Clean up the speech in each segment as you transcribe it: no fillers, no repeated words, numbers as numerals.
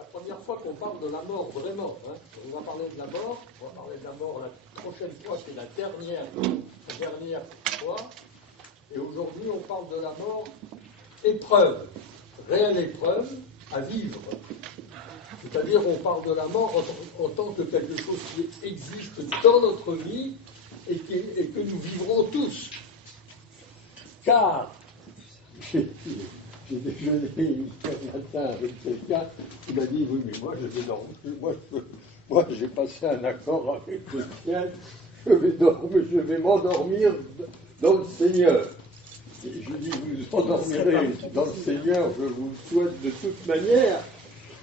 la première fois qu'on parle de la mort, vraiment. Hein. On va parler de la mort. On va parler de la mort la prochaine fois, c'est la dernière fois. Et aujourd'hui, on parle de la mort épreuve, réelle épreuve à vivre. C'est-à-dire, on parle de la mort en tant que quelque chose qui existe dans notre vie et que nous vivrons tous. Car, j'ai déjeuné hier matin avec quelqu'un qui m'a dit, oui, mais moi, je vais dormir. Moi, j'ai passé un accord avec le ciel, je vais m'endormir dans le Seigneur. Et je dis, vous endormirez dans le Seigneur, je vous le souhaite de toute manière,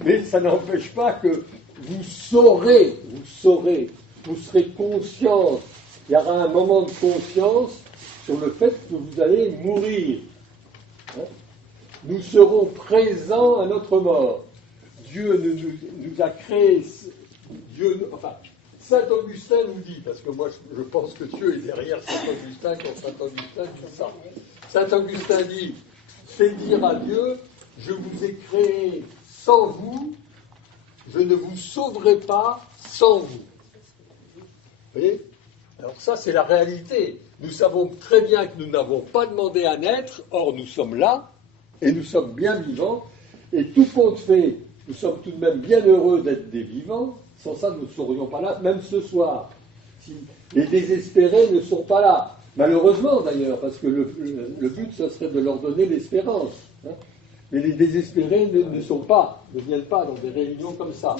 mais ça n'empêche pas que vous serez conscient, il y aura un moment de conscience sur le fait que vous allez mourir. Hein? Nous serons présents à notre mort. Dieu nous a créés, Saint Augustin nous dit, parce que moi je pense que Dieu est derrière Saint Augustin quand Saint Augustin dit ça. Saint Augustin dit, fait dire à Dieu, je vous ai créé sans vous, je ne vous sauverai pas sans vous. Vous voyez ? Alors ça, c'est la réalité. Nous savons très bien que nous n'avons pas demandé à naître, or nous sommes là, et nous sommes bien vivants, et tout compte fait, nous sommes tout de même bien heureux d'être des vivants, sans ça nous ne serions pas là, même ce soir. Si les désespérés ne sont pas là, malheureusement d'ailleurs, parce que le but, ce serait de leur donner l'espérance. Hein. Mais les désespérés ne viennent pas dans des réunions comme ça.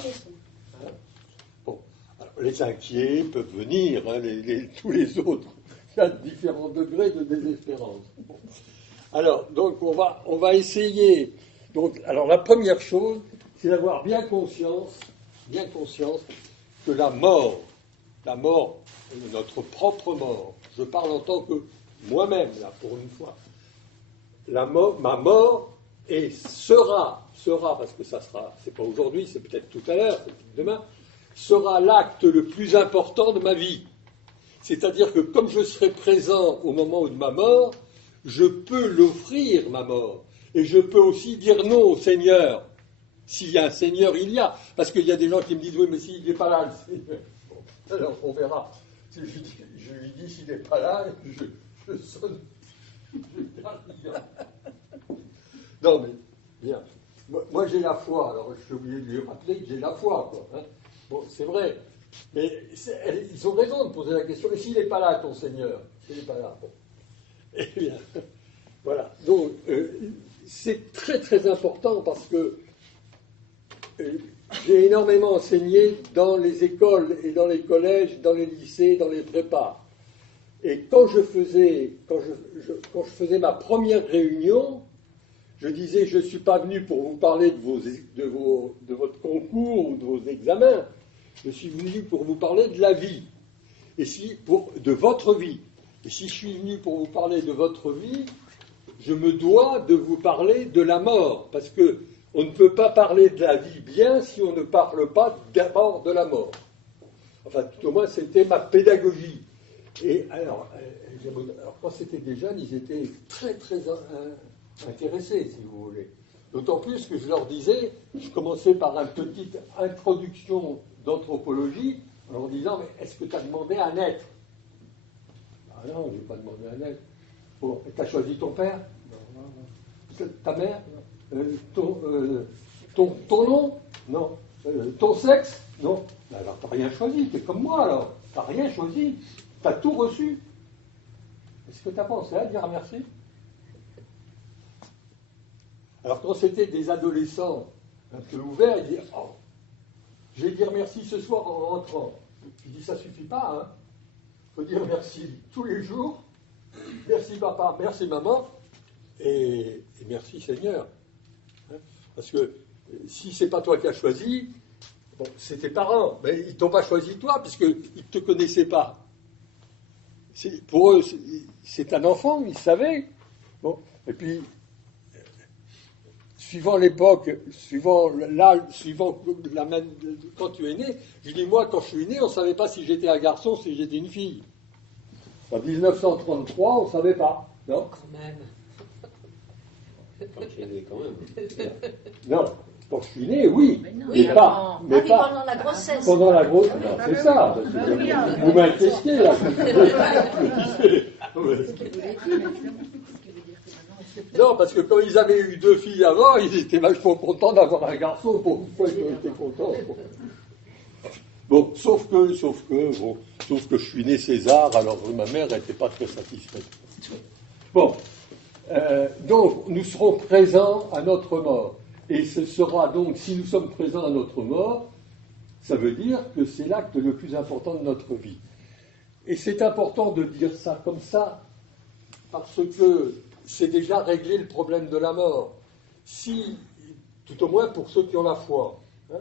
Hein. Bon. Alors, les inquiets peuvent venir, hein, tous les autres. Il y a différents degrés de désespérance. Bon. Alors, donc, on va essayer. Donc, alors, la première chose, c'est d'avoir bien conscience que la mort, notre propre mort, je parle en tant que moi-même, là, pour une fois, ma mort, et sera, parce que ça sera, c'est pas aujourd'hui, c'est peut-être tout à l'heure, c'est peut-être demain, sera l'acte le plus important de ma vie. C'est-à-dire que comme je serai présent au moment de ma mort, je peux l'offrir, ma mort. Et je peux aussi dire non au Seigneur. S'il y a un Seigneur, il y a. Parce qu'il y a des gens qui me disent, oui, mais s'il n'est pas là, le Seigneur. Bon, alors, on verra. Je lui dis, s'il n'est pas là, je sonne. Je garde. Non, mais, bien. Moi, j'ai la foi. Alors, je suis obligé de lui rappeler que j'ai la foi, quoi. Hein. Bon, c'est vrai. Mais ils ont raison de poser la question. Et s'il n'est pas là, ton Seigneur? S'il n'est pas là, bon. Eh bien, voilà. Donc, c'est très, très important parce que j'ai énormément enseigné dans les écoles et dans les collèges, dans les lycées, dans les prépas. Et quand je faisais ma première réunion, je disais, je ne suis pas venu pour vous parler de votre concours ou de vos examens, je suis venu pour vous parler de la vie, de votre vie. Et si je suis venu pour vous parler de votre vie, je me dois de vous parler de la mort, parce que on ne peut pas parler de la vie bien si on ne parle pas d'abord de la mort. Enfin, tout au moins, c'était ma pédagogie. Et alors quand c'était des jeunes, ils étaient très, très intéressés, si vous voulez. D'autant plus que je leur disais, je commençais par une petite introduction d'anthropologie, en leur disant, mais est-ce que tu as demandé à naître? Ah non, je n'ai pas demandé à naître. Bon, tu as choisi ton père? Non. Ta mère? Ton nom? Non. Ton sexe? Non. Alors, tu n'as rien choisi, tu es comme moi alors. Tu n'as rien choisi. Tu as tout reçu. Est-ce que tu as pensé à dire merci? Alors, quand c'était des adolescents un peu ouverts, ils disaient, oh, je vais dire merci ce soir en rentrant. Je dis, ça ne suffit pas, hein. Il faut dire merci tous les jours. Merci papa, merci maman, et merci Seigneur. Parce que si c'est pas toi qui as choisi, bon, c'est tes parents, mais ils t'ont pas choisi toi, puisqu'ils ne te connaissaient pas. Pour eux, c'est un enfant, ils savaient. Bon, et puis, suivant l'époque, suivant quand tu es né, je dis moi, quand je suis né, on ne savait pas si j'étais un garçon, si j'étais une fille. En 1933, on ne savait pas, non? Quand même. Quand tu es né, quand même. Non, Quand je suis né, oui, Oui, mais pas. Mais pas pendant la grossesse. pendant la grossesse. C'est ça. Parce que vous m'inquiétez là. Non, parce que quand ils avaient eu 2 filles avant, ils étaient vachement contents d'avoir un garçon. Pourquoi ils étaient contents? Bon, sauf que je suis né César, alors ma mère n'était pas très satisfaite. Bon, donc nous serons présents à notre mort. Et ce sera donc, si nous sommes présents à notre mort, ça veut dire que c'est l'acte le plus important de notre vie. Et c'est important de dire ça comme ça, parce que c'est déjà régler le problème de la mort. Si, tout au moins pour ceux qui ont la foi, hein,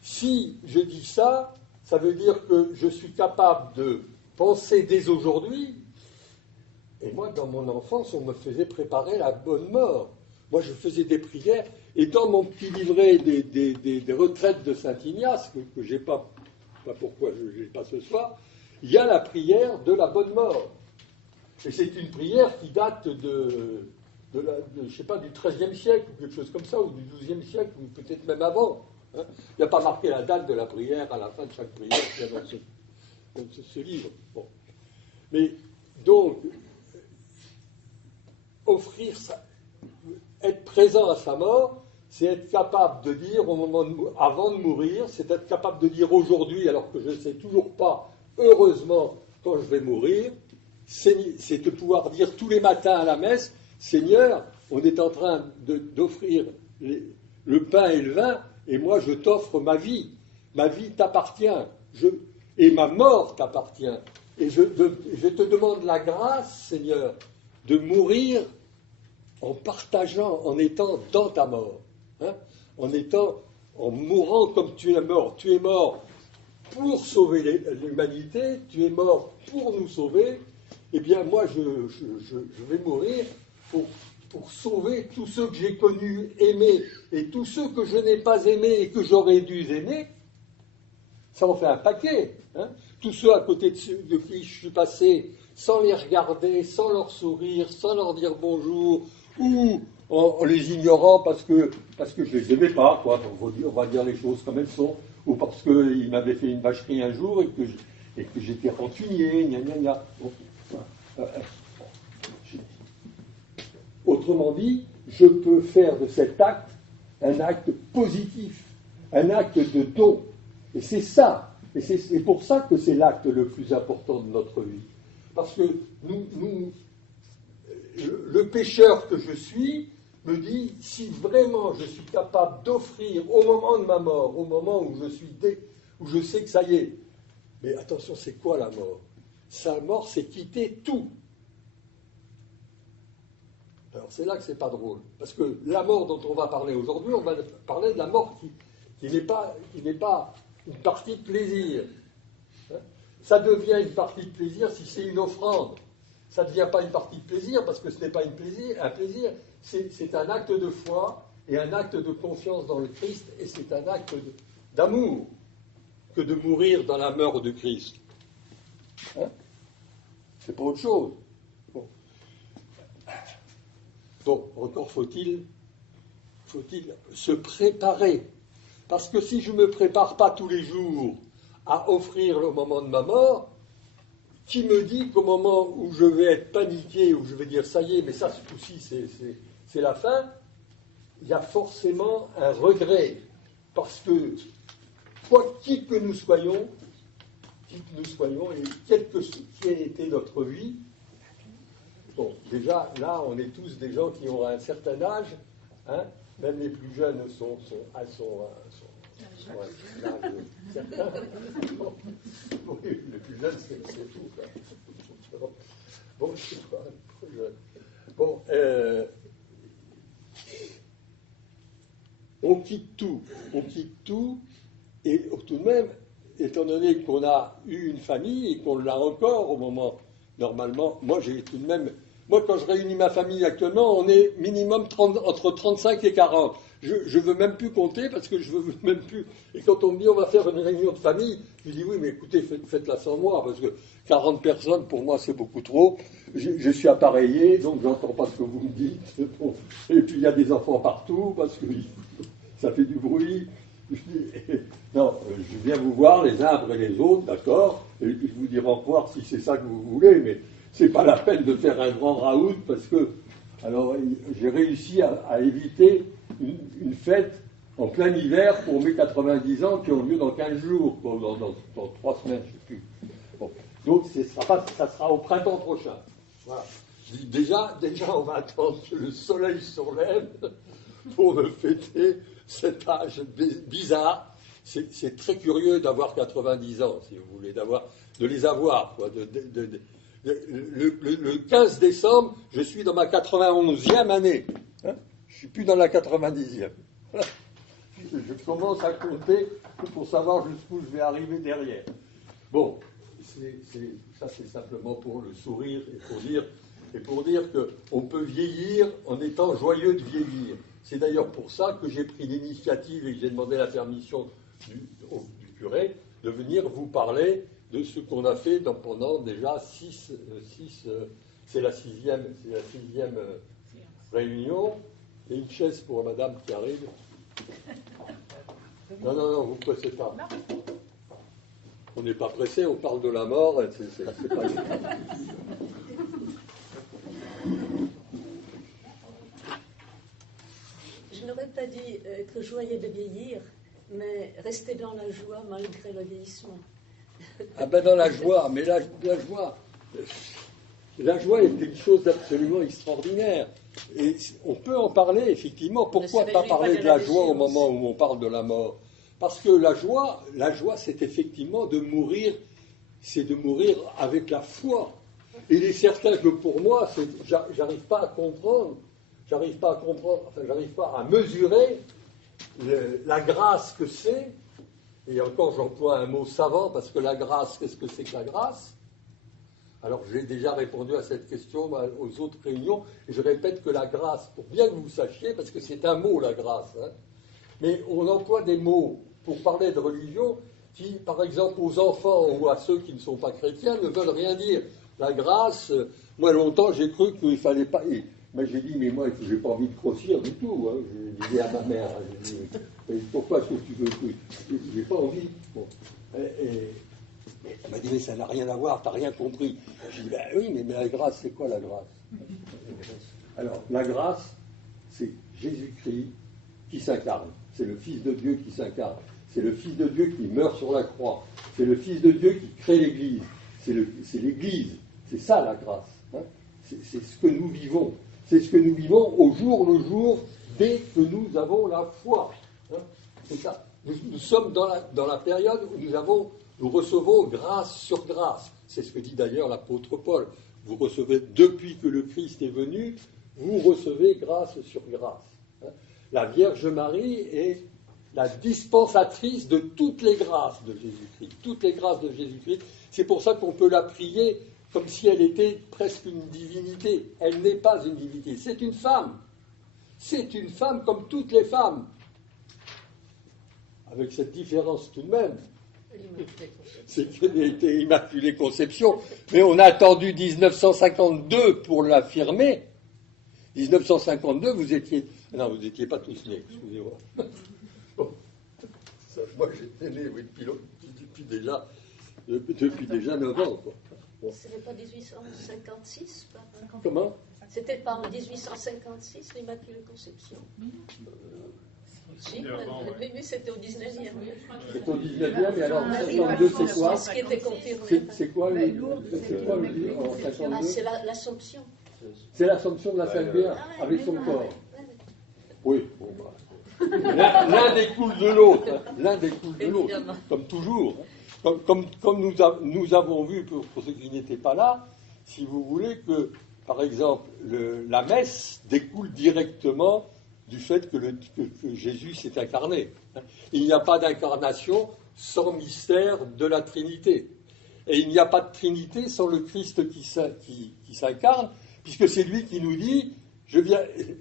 si je dis ça, ça veut dire que je suis capable de penser dès aujourd'hui. Et moi, dans mon enfance, on me faisait préparer la bonne mort. Moi, je faisais des prières. Et dans mon petit livret des retraites de Saint-Ignace, que je n'ai pas pourquoi je n'ai pas ce soir, il y a la prière de la bonne mort. Et c'est une prière qui date je ne sais pas, du XIIIe siècle, ou quelque chose comme ça, ou du XIIe siècle, ou peut-être même avant. Hein. Il n'y a pas marqué la date de la prière à la fin de chaque prière qui est dans ce livre. Bon. Mais donc, offrir ça, être présent à sa mort, c'est être capable de dire avant de mourir, c'est être capable de dire aujourd'hui, alors que je ne sais toujours pas, heureusement, quand je vais mourir, c'est de pouvoir dire tous les matins à la messe, Seigneur, on est en train d'offrir le pain et le vin, et moi je t'offre ma vie t'appartient, et ma mort t'appartient, et je te demande la grâce, Seigneur, de mourir en partageant, en étant dans ta mort, hein, en mourant comme tu es mort. Tu es mort pour sauver l'humanité, tu es mort pour nous sauver. Eh bien, moi, je vais mourir pour sauver tous ceux que j'ai connus, aimés, et tous ceux que je n'ai pas aimés et que j'aurais dû aimer. Ça en fait un paquet. Hein. Tous ceux à côté de qui je suis passé, sans les regarder, sans leur sourire, sans leur dire bonjour, ou en les ignorant parce que je les aimais pas, quoi. On va dire les choses comme elles sont, ou parce qu'ils m'avaient fait une vacherie un jour et que j'étais rancunier, gna gna gna. Bon. Autrement dit, je peux faire de cet acte un acte positif, un acte de don. Et c'est ça, et c'est pour ça que c'est l'acte le plus important de notre vie. Parce que le pécheur que je suis me dit, si vraiment je suis capable d'offrir au moment de ma mort, au moment où où je sais que ça y est, mais attention, c'est quoi la mort? Sa mort, c'est quitter tout. Alors c'est là que c'est pas drôle, parce que la mort dont on va parler aujourd'hui, on va parler de la mort qui n'est pas une partie de plaisir. Ça devient une partie de plaisir si c'est une offrande. Ça ne devient pas une partie de plaisir parce que ce n'est pas un plaisir, c'est un acte de foi et un acte de confiance dans le Christ, et c'est un acte d'amour que de mourir dans la mort du Christ. Hein? C'est pas autre chose. Bon, encore faut-il se préparer. Parce que si je ne me prépare pas tous les jours à offrir le moment de ma mort, qui me dit qu'au moment où je vais être paniqué, où je vais dire ça y est, mais ça ce coup-ci c'est la fin, il y a forcément un regret. Parce que, qui que nous soyons, et quelle que ait été notre vie, bon, déjà, là, on est tous des gens qui ont un certain âge, hein, même les plus jeunes sont à l'âge certain. Bon, oui, les plus jeunes, c'est tout. Quoi. Bon, je sais pas, trop jeune. Bon, on quitte tout, et tout de même, étant donné qu'on a eu une famille et qu'on l'a encore au moment, normalement, moi quand je réunis ma famille actuellement, on est minimum entre 35 et 40. Je ne veux même plus compter parce que je veux même plus. Et quand on me dit on va faire une réunion de famille, je dis oui, mais écoutez, faites-la sans moi, parce que 40 personnes, pour moi, c'est beaucoup trop. Je suis appareillé, donc j'entends pas ce que vous me dites. Et puis il y a des enfants partout, parce que ça fait du bruit. Je dis, non, je viens vous voir les uns après les autres, d'accord, et je vous dire au revoir si c'est ça que vous voulez, mais c'est pas la peine de faire un grand raout parce que, alors, j'ai réussi à éviter une fête en plein hiver pour mes 90 ans qui ont lieu dans 15 jours, quoi, dans 3 semaines, je ne sais plus. Bon. Donc, ça sera au printemps prochain. Voilà. Déjà, on va attendre que le soleil se relève pour me fêter cet âge bizarre. C'est très curieux d'avoir 90 ans, si vous voulez, de les avoir. Quoi, le 15 décembre, je suis dans ma 91e année. Hein, je ne suis plus dans la 90e. Je commence à compter pour savoir jusqu'où je vais arriver derrière. Bon, ça c'est simplement pour le sourire et pour dire qu'on peut vieillir en étant joyeux de vieillir. C'est d'ailleurs pour ça que j'ai pris l'initiative et que j'ai demandé la permission du curé de venir vous parler de ce qu'on a fait pendant déjà 6, c'est la sixième réunion, et une chaise pour madame qui arrive. Non, vous ne pressez pas. On n'est pas pressé, on parle de la mort, c'est pas grave. Je n'aurais pas dit être joyeux de vieillir, mais rester dans la joie malgré le vieillissement. Ah ben dans la joie, mais la joie est quelque chose d'absolument extraordinaire. Et on peut en parler, effectivement. Pourquoi pas parler de la joie au moment où on parle de la mort? Parce que la joie, c'est effectivement de mourir, c'est de mourir avec la foi. Il est certain que pour moi, j'arrive pas à comprendre, j'arrive pas à mesurer la grâce que c'est. Et encore, j'emploie un mot savant, parce que la grâce, qu'est-ce que c'est que la grâce? Alors, j'ai déjà répondu à cette question aux autres réunions, et je répète que la grâce, pour bien que vous sachiez, parce que c'est un mot, la grâce, hein, mais on emploie des mots pour parler de religion qui, par exemple, aux enfants ou à ceux qui ne sont pas chrétiens, ne veulent rien dire. La grâce, moi, longtemps, j'ai cru qu'il ne fallait pas... Mais j'ai dit, mais moi, je n'ai pas envie de grossir du tout. Hein. Je disais à ma mère, j'ai dit, mais pourquoi est-ce que tu veux que... Je n'ai pas envie. Bon. Elle m'a dit, mais ça n'a rien à voir, tu n'as rien compris. J'ai dit, ben oui, mais la grâce, c'est quoi la grâce? Alors, la grâce, c'est Jésus-Christ qui s'incarne. C'est le Fils de Dieu qui s'incarne. C'est le Fils de Dieu qui meurt sur la croix. C'est le Fils de Dieu qui crée l'Église. C'est l'Église. C'est ça la grâce. Hein, c'est ce que nous vivons. C'est ce que nous vivons au jour le jour dès que nous avons la foi. Hein, c'est ça. Nous sommes dans la période où nous recevons grâce sur grâce. C'est ce que dit d'ailleurs l'apôtre Paul. Vous recevez, depuis que le Christ est venu, vous recevez grâce sur grâce. Hein. La Vierge Marie est la dispensatrice de toutes les grâces de Jésus-Christ. Toutes les grâces de Jésus-Christ. C'est pour ça qu'on peut la prier comme si elle était presque une divinité. Elle n'est pas une divinité, c'est une femme. C'est une femme comme toutes les femmes. Avec cette différence tout de même. C'est qu'elle était Immaculée Conception. Mais on a attendu 1952 pour l'affirmer. 1952, vous étiez... Non, vous n'étiez pas tous nés, excusez-moi. Bon. Moi, j'étais né, oui, depuis déjà 9 ans, quoi. Bon. C'était pas 1856 pas Comment? C'était pas en 1856 l'Immaculée Conception. Si, mais c'était au 19e. C'est au 19e, et alors 52, c'est quoi? C'est ce qui était confirmé. C'est quoi le en 52? C'est l'Assomption. C'est l'Assomption de la Sainte Vierge, avec son corps. Oui, bon, bah. L'un découle de l'autre. L'un découle de l'autre, comme toujours. Comme nous avons vu, pour ceux qui n'étaient pas là, si vous voulez, que, par exemple, la messe découle directement du fait que Jésus s'est incarné. Il n'y a pas d'incarnation sans mystère de la Trinité. Et il n'y a pas de Trinité sans le Christ qui s'incarne, puisque c'est lui qui nous dit,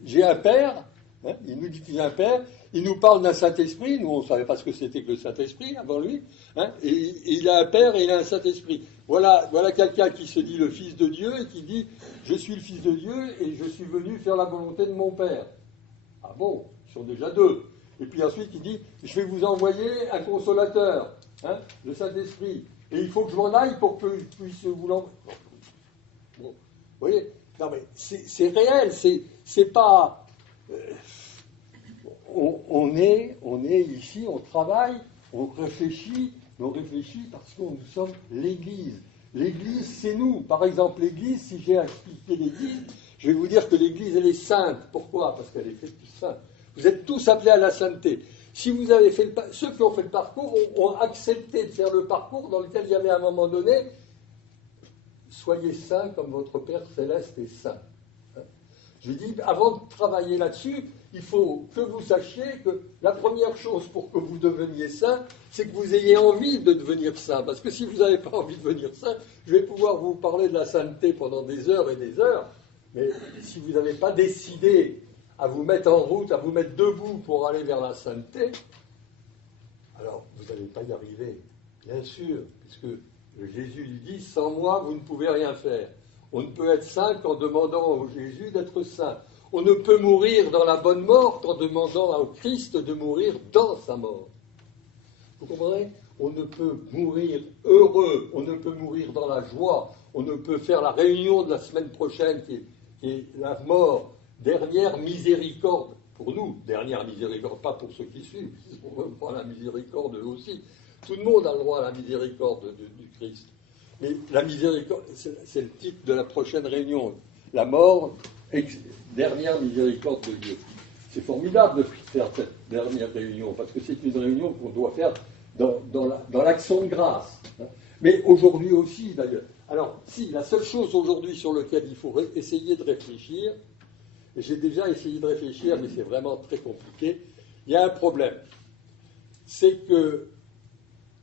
j'ai un Père, hein, il nous dit qu'il a un Père, il nous parle d'un Saint-Esprit, nous on ne savait pas ce que c'était que le Saint-Esprit avant lui, hein, et il a un Père et il a un Saint-Esprit. Voilà quelqu'un qui se dit le Fils de Dieu et qui dit, je suis le Fils de Dieu et je suis venu faire la volonté de mon Père. Ah bon, ils sont déjà deux. Et puis ensuite, il dit, je vais vous envoyer un consolateur, hein, le Saint-Esprit. Et il faut que je m'en aille pour que je puisse vous l'envoyer. Bon, vous voyez, non mais c'est réel, c'est pas... on est ici, on travaille, on réfléchit, mais on réfléchit parce que nous sommes l'Église. L'Église, c'est nous. Par exemple, l'Église, si j'ai expliqué l'Église, je vais vous dire que l'Église, elle est sainte. Pourquoi? Parce qu'elle est faite de saints. Vous êtes tous appelés à la sainteté. Si vous avez fait ceux qui ont fait le parcours ont accepté de faire le parcours dans lequel il y avait à un moment donné, soyez saints comme votre Père Céleste est saint. Je dis, avant de travailler là-dessus, il faut que vous sachiez que la première chose pour que vous deveniez saint, c'est que vous ayez envie de devenir saint. Parce que si vous n'avez pas envie de devenir saint, je vais pouvoir vous parler de la sainteté pendant des heures et des heures, mais si vous n'avez pas décidé à vous mettre en route, à vous mettre debout pour aller vers la sainteté, alors vous n'allez pas y arriver, bien sûr, puisque Jésus lui dit, sans moi, vous ne pouvez rien faire. On ne peut être saint qu'en demandant au Jésus d'être saint. On ne peut mourir dans la bonne mort qu'en demandant au Christ de mourir dans sa mort. Vous comprenez? On ne peut mourir heureux, on ne peut mourir dans la joie, on ne peut faire la réunion de la semaine prochaine qui est la mort, dernière miséricorde pour nous, dernière miséricorde, pas pour ceux qui suivent, on veut pas la miséricorde eux aussi. Tout le monde a le droit à la miséricorde du Christ. Mais la miséricorde, c'est le titre de la prochaine réunion. La mort, dernière miséricorde de Dieu. C'est formidable de faire cette dernière réunion, parce que c'est une réunion qu'on doit faire dans l'action de grâce. Mais aujourd'hui aussi, d'ailleurs. Alors, si, la seule chose aujourd'hui sur laquelle il faut essayer de réfléchir, et j'ai déjà essayé de réfléchir, mais c'est vraiment très compliqué, il y a un problème. C'est que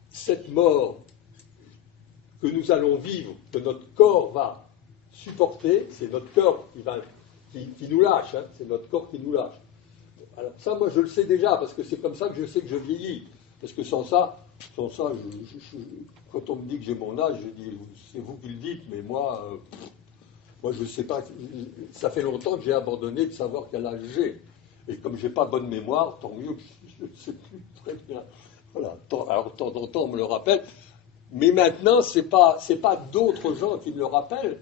cette mort que nous allons vivre, que notre corps va supporter, c'est notre corps qui nous lâche, hein, c'est notre corps qui nous lâche. Alors ça, moi, je le sais déjà, parce que c'est comme ça que je sais que je vieillis. Parce que sans ça, quand on me dit que j'ai mon âge, je dis, c'est vous qui le dites, mais moi, je ne sais pas, ça fait longtemps que j'ai abandonné de savoir quel âge j'ai. Et comme je n'ai pas bonne mémoire, tant mieux que je ne sais plus très bien. Voilà. Alors, de temps en temps, on me le rappelle. Mais maintenant, c'est pas d'autres gens qui me le rappellent.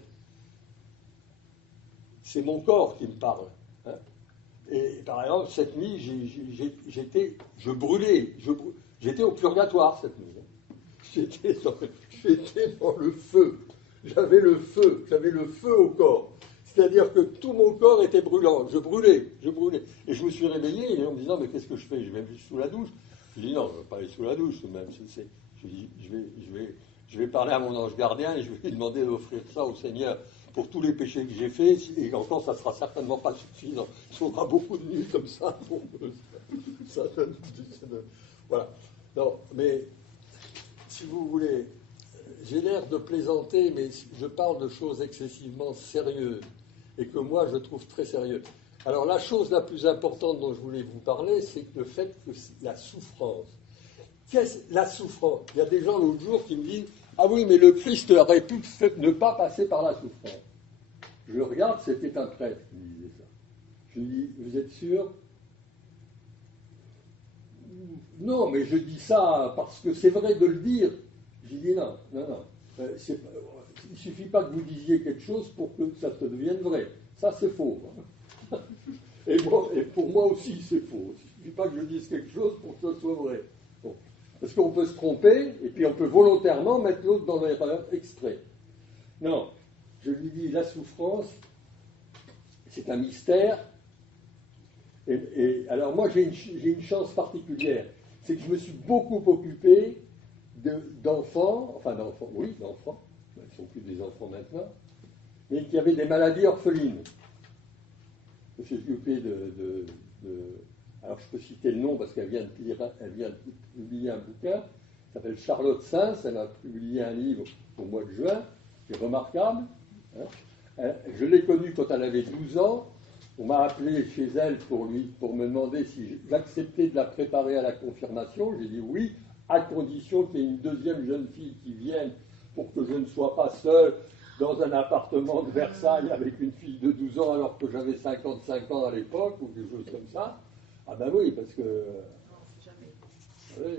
C'est mon corps qui me parle. Hein. Et par exemple, cette nuit, je brûlais. J'étais au purgatoire cette nuit. Hein. J'étais dans le feu. J'avais le feu au corps. C'est-à-dire que tout mon corps était brûlant. Je brûlais. Et je me suis réveillé en me disant, mais qu'est-ce que je fais? Je vais aller sous la douche. Je dis, non, je ne vais pas aller sous la douche, même. Je dis, je vais parler à mon ange gardien et je vais lui demander d'offrir ça au Seigneur pour tous les péchés que j'ai faits. Et encore, ça ne sera certainement pas suffisant. Il faudra beaucoup de nuits comme ça pour que ça donne. Voilà. Non, mais si vous voulez, j'ai l'air de plaisanter, mais je parle de choses excessivement sérieuses et que moi je trouve très sérieuses. Alors la chose la plus importante dont je voulais vous parler, c'est le fait que la souffrance. Qu'est-ce la souffrance? Il y a des gens l'autre jour qui me disent « Ah oui, mais le Christ aurait pu ne pas passer par la souffrance. » Je regarde, c'était un prêtre qui me disait ça. Je lui dis « Vous êtes sûr ?» Non, mais je dis ça parce que c'est vrai de le dire. J'ai dit non. Il ne suffit pas que vous disiez quelque chose pour que ça te devienne vrai. Ça, c'est faux. Et pour moi aussi, c'est faux. Il ne suffit pas que je dise quelque chose pour que ça soit vrai. Bon. Parce qu'on peut se tromper, et puis on peut volontairement mettre l'autre dans l'erreur exprès. Non, je lui dis, la souffrance, c'est un mystère. Et alors moi, j'ai une chance particulière. C'est que je me suis beaucoup occupé d'enfants, ils ne sont plus des enfants maintenant, mais qui avaient des maladies orphelines. Je me suis occupé alors je peux citer le nom parce qu'elle vient de publier un bouquin, qui s'appelle Charlotte Sains, elle a publié un livre au mois de juin, qui est remarquable. Hein. Je l'ai connue quand elle avait 12 ans, on m'a appelé chez elle pour me demander si j'acceptais de la préparer à la confirmation, j'ai dit oui, à condition qu'il y ait une deuxième jeune fille qui vienne pour que je ne sois pas seul dans un appartement de Versailles avec une fille de 12 ans alors que j'avais 55 ans à l'époque, ou des choses comme ça. Ah ben oui, parce que... oui.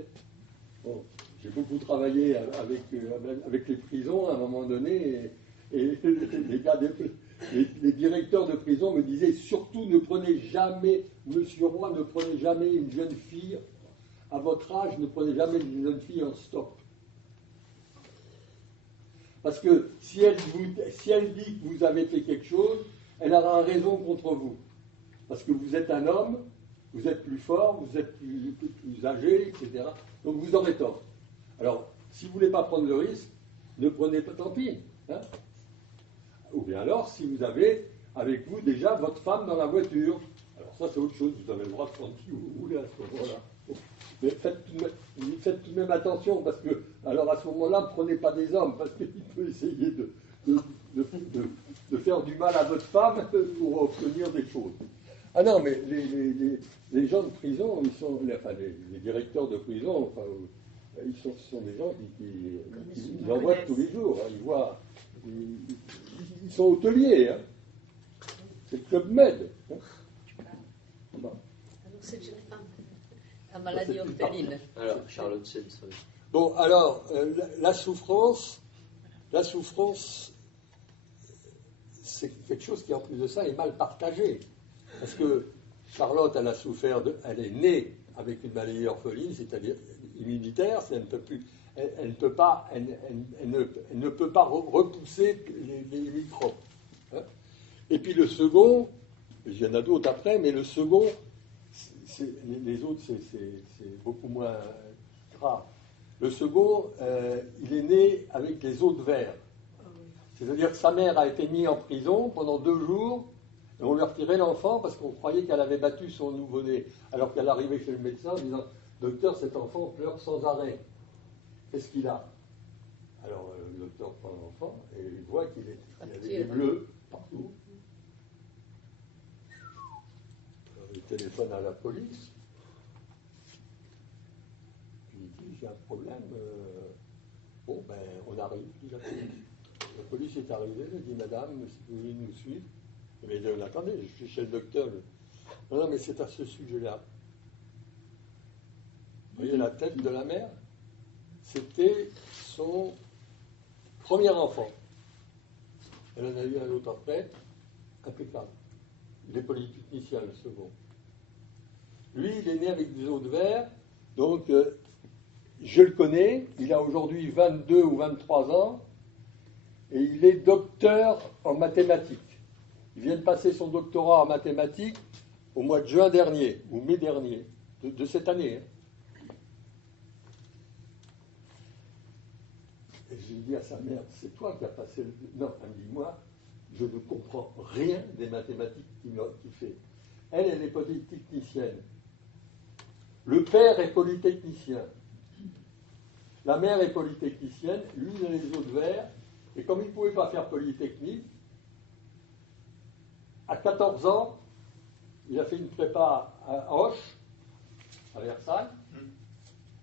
Bon, j'ai beaucoup travaillé avec les prisons à un moment donné, et les directeurs de prison me disaient, surtout ne prenez jamais, monsieur Roy, ne prenez jamais une jeune fille, à votre âge, ne prenez jamais une jeune fille en stop. Parce que si elle dit que vous avez fait quelque chose, elle aura raison contre vous. Parce que vous êtes un homme, vous êtes plus fort, vous êtes plus âgé, etc. Donc vous aurez tort. Alors, si vous ne voulez pas prendre le risque, ne prenez pas, tant pis. Hein. Ou bien alors, si vous avez avec vous déjà votre femme dans la voiture. Alors ça, c'est autre chose, vous avez le droit de prendre qui vous voulez à ce moment-là. Mais faites tout de même attention, parce que, alors à ce moment-là, ne prenez pas des hommes, parce qu'il peut essayer de faire du mal à votre femme pour obtenir des choses. Ah non, mais les gens de prison, ils sont, les directeurs de prison, enfin, ce sont des gens qui en voient tous les jours. Hein, ils sont hôteliers. Hein. C'est le Club Med. Hein. Bon. Alors, c'est la maladie orpheline. Alors, Charlotte Simpson. Bon, alors, la souffrance, c'est quelque chose qui, en plus de ça, est mal partagé. Parce que Charlotte, elle a souffert, elle est née avec une maladie orpheline, c'est-à-dire immunitaire, elle ne peut pas repousser les microbes. Hein. Et puis le second, il y en a d'autres après, mais le second, les autres, c'est beaucoup moins grave. Le second, il est né avec les os de verre. C'est-à-dire que sa mère a été mise en prison pendant 2 jours, et on lui a retiré l'enfant parce qu'on croyait qu'elle avait battu son nouveau-né. Alors qu'elle arrivait chez le médecin en disant « Docteur, cet enfant pleure sans arrêt. Qu'est-ce qu'il a ?» Alors le docteur prend l'enfant et il voit qu'il avait des bleus partout. Alors, il téléphone à la police. Il dit « J'ai un problème. Bon, ben, on arrive. » La police est arrivée, elle dit « Madame, si vous voulez nous suivre. » Mais il dit « Attendez, je suis chez le docteur. » Non, mais c'est à ce sujet-là. Vous voyez la tête de la mère? C'était son premier enfant. Elle en a eu un autre après, impeccable. Il est polytechnicien, le second. Lui, il est né avec des os de verre, donc je le connais, il a aujourd'hui 22 ou 23 ans, et il est docteur en mathématiques. Il vient de passer son doctorat en mathématiques au mois de juin dernier, ou mai dernier, de cette année. Hein. Et j'ai dit à sa mère, c'est toi qui as passé le... Non, elle me dit, moi, je ne comprends rien des mathématiques qu'il fait. Elle est polytechnicienne. Le père est polytechnicien. La mère est polytechnicienne, lui, il a les os de verre, et comme il ne pouvait pas faire polytechnique, à 14 ans, il a fait une prépa à Auch, à Versailles,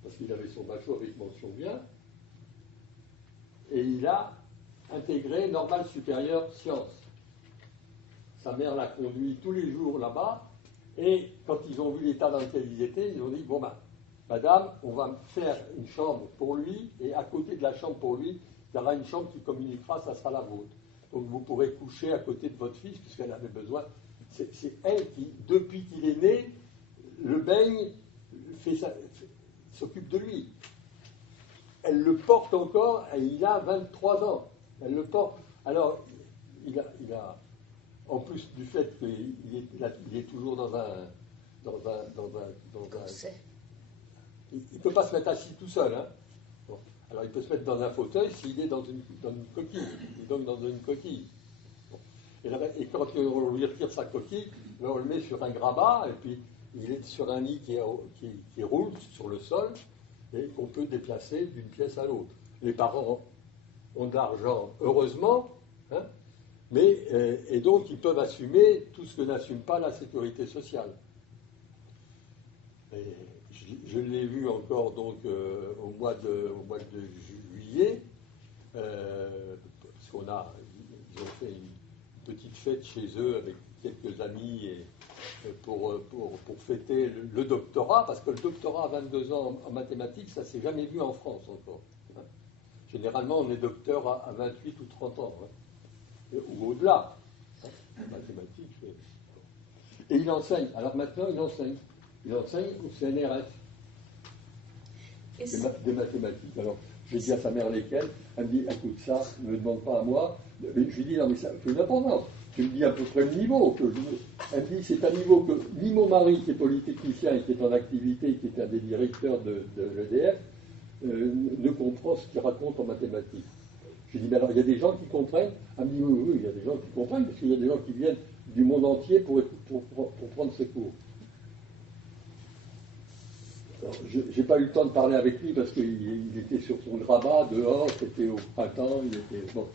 parce qu'il avait son bachelor avec mention bien, et il a intégré Normale Supérieure Sciences. Sa mère l'a conduit tous les jours là-bas, et quand ils ont vu l'état dans lequel ils étaient, ils ont dit, bon ben, madame, on va faire une chambre pour lui, et à côté de la chambre pour lui, il y aura une chambre qui communiquera, ça sera la vôtre. Donc vous pourrez coucher à côté de votre fils, puisqu'elle avait besoin. C'est elle qui, depuis qu'il est né, le baigne, s'occupe de lui. Elle le porte encore, et il a 23 ans. Elle le porte. Alors, il a en plus du fait qu'il est toujours dans un il ne peut pas se mettre assis tout seul. Hein. Bon. Alors, il peut se mettre dans un fauteuil s'il est dans une coquille. Il est donc dans une coquille. Bon. Et quand on lui retire sa coquille, on le met sur un grabat, et puis il est sur un lit qui roule sur le sol, et qu'on peut déplacer d'une pièce à l'autre. Les parents ont de l'argent, heureusement, hein, mais, et donc ils peuvent assumer tout ce que n'assume pas la sécurité sociale. Et je l'ai vu encore donc au mois de juillet, parce ils ont fait une petite fête chez eux avec quelques amis pour fêter le doctorat, parce que le doctorat à 22 ans en mathématiques, ça ne s'est jamais vu en France encore. Hein. Généralement, on est docteur à 28 ou 30 ans, hein, ou au-delà. Hein, en mathématiques. Et il enseigne. Alors maintenant, il enseigne. Il enseigne au CNRS. Des mathématiques. Alors, j'ai dit à sa mère lesquelles. Elle me dit, écoute, ça, ne me demande pas à moi. Mais je lui dis, non, mais ça fait une importance. Tu me dis à peu près le niveau. Elle me dit, c'est un niveau que ni mon mari, qui est polytechnicien et qui est en activité, qui est un des directeurs de l'EDF, ne comprend ce qu'il raconte en mathématiques. Je lui dis, mais alors, il y a des gens qui comprennent. Elle me dit, oui, il y a des gens qui comprennent, parce qu'il y a des gens qui viennent du monde entier pour prendre ses cours. Je n'ai pas eu le temps de parler avec lui parce qu'il était sur son grabat dehors, c'était au printemps, il était bon.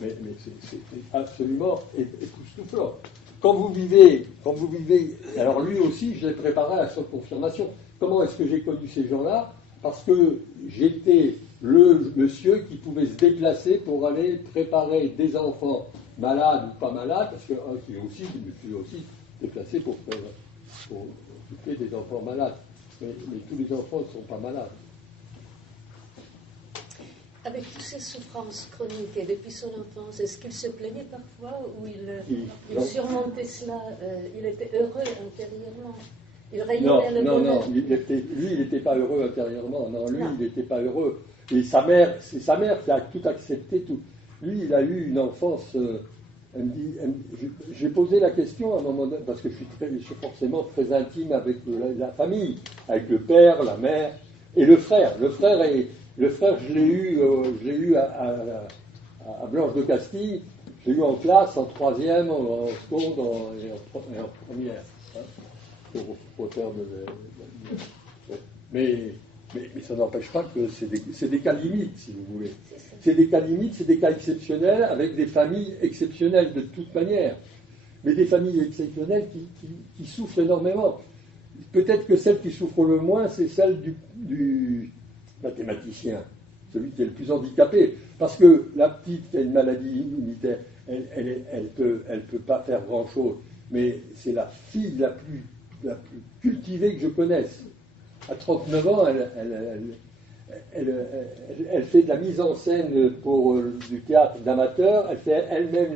Mais c'est absolument époustouflant. Quand vous vivez, alors lui aussi, je l'ai préparé à sa confirmation. Comment est-ce que j'ai connu ces gens-là? Parce que j'étais le monsieur qui pouvait se déplacer pour aller préparer des enfants malades ou pas malades, parce que je me suis aussi déplacé pour occuper des enfants malades. Mais tous les enfants ne sont pas malades. Avec toutes ces souffrances chroniques et depuis son enfance, est-ce qu'il se plaignait parfois ou il surmontait cela? Il était heureux intérieurement? Il rayonnait le bonheur? Non, lui, il n'était pas heureux intérieurement. Non, lui, il n'était pas heureux. Et sa mère, c'est sa mère qui a tout accepté. Tout. Lui, il a eu une enfance... j'ai posé la question à un moment donné, parce que je suis forcément très intime avec la famille, avec le père, la mère et le frère. Le frère, je l'ai eu à Blanche de Castille, je l'ai eu en classe, en troisième, en seconde et en première. Hein, pour faire mais ça n'empêche pas que c'est des cas limites, si vous voulez. C'est des cas limites, c'est des cas exceptionnels, avec des familles exceptionnelles de toute manière. Mais des familles exceptionnelles qui souffrent énormément. Peut-être que celle qui souffre le moins, c'est celle du mathématicien, celui qui est le plus handicapé. Parce que la petite qui a une maladie immunitaire, elle peut pas faire grand-chose. Mais c'est la fille la plus cultivée que je connaisse. À 39 ans, elle fait de la mise en scène pour du théâtre d'amateur, elle fait elle-même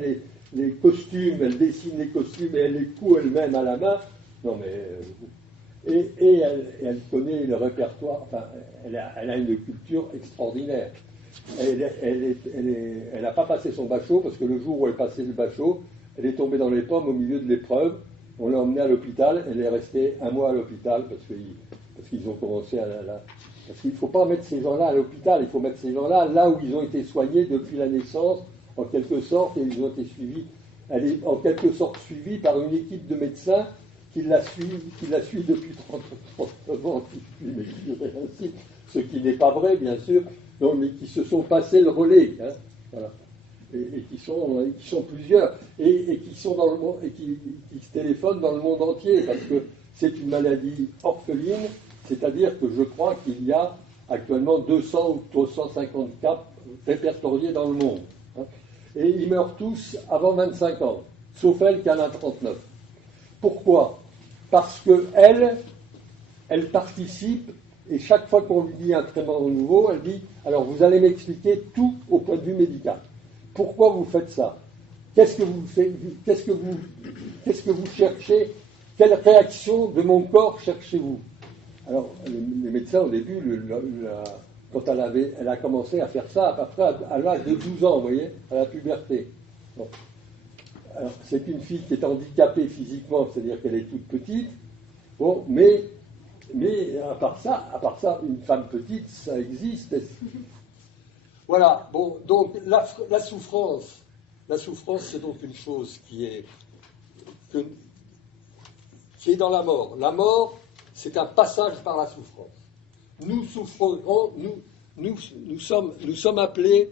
les costumes, elle dessine les costumes et elle les coud elle-même à la main. Non mais... et elle connaît le répertoire, enfin, elle a une culture extraordinaire. Elle n'a pas passé son bachot, parce que le jour où elle passait le bachot, elle est tombée dans les pommes au milieu de l'épreuve. On l'a emmenée à l'hôpital, elle est restée 1 mois à l'hôpital, parce qu'ils ont commencé parce qu'il ne faut pas mettre ces gens-là à l'hôpital, il faut mettre ces gens-là là où ils ont été soignés depuis la naissance, en quelque sorte, et ils ont été suivis. Elle est en quelque sorte suivie par une équipe de médecins qui la suit depuis 39 ans, ainsi, ce qui n'est pas vrai, bien sûr, non, mais qui se sont passés le relais, hein, voilà. Et qui sont plusieurs, et qui sont dans le monde, et qui se téléphonent dans le monde entier, parce que c'est une maladie orpheline, c'est-à-dire que je crois qu'il y a actuellement 200 ou 250 cas répertoriés dans le monde. Hein. Et ils meurent tous avant 25 ans, sauf elle qui en a 39. Pourquoi? Parce qu'elle participe, et chaque fois qu'on lui dit un traitement nouveau, elle dit, alors vous allez m'expliquer tout au point de vue médical. Pourquoi vous faites ça? Qu'est-ce que vous faites? Qu'est-ce que vous cherchez? Quelle réaction de mon corps cherchez-vous? Alors, les médecins, au début, quand elle a commencé à faire ça, à peu près à l'âge de 12 ans, vous voyez, à la puberté. Bon. Alors, c'est une fille qui est handicapée physiquement, c'est-à-dire qu'elle est toute petite. Bon, mais à part ça, une femme petite, ça existe. Voilà, bon, donc la souffrance, c'est donc une chose qui est dans la mort. La mort, c'est un passage par la souffrance. Nous souffrons, nous sommes appelés,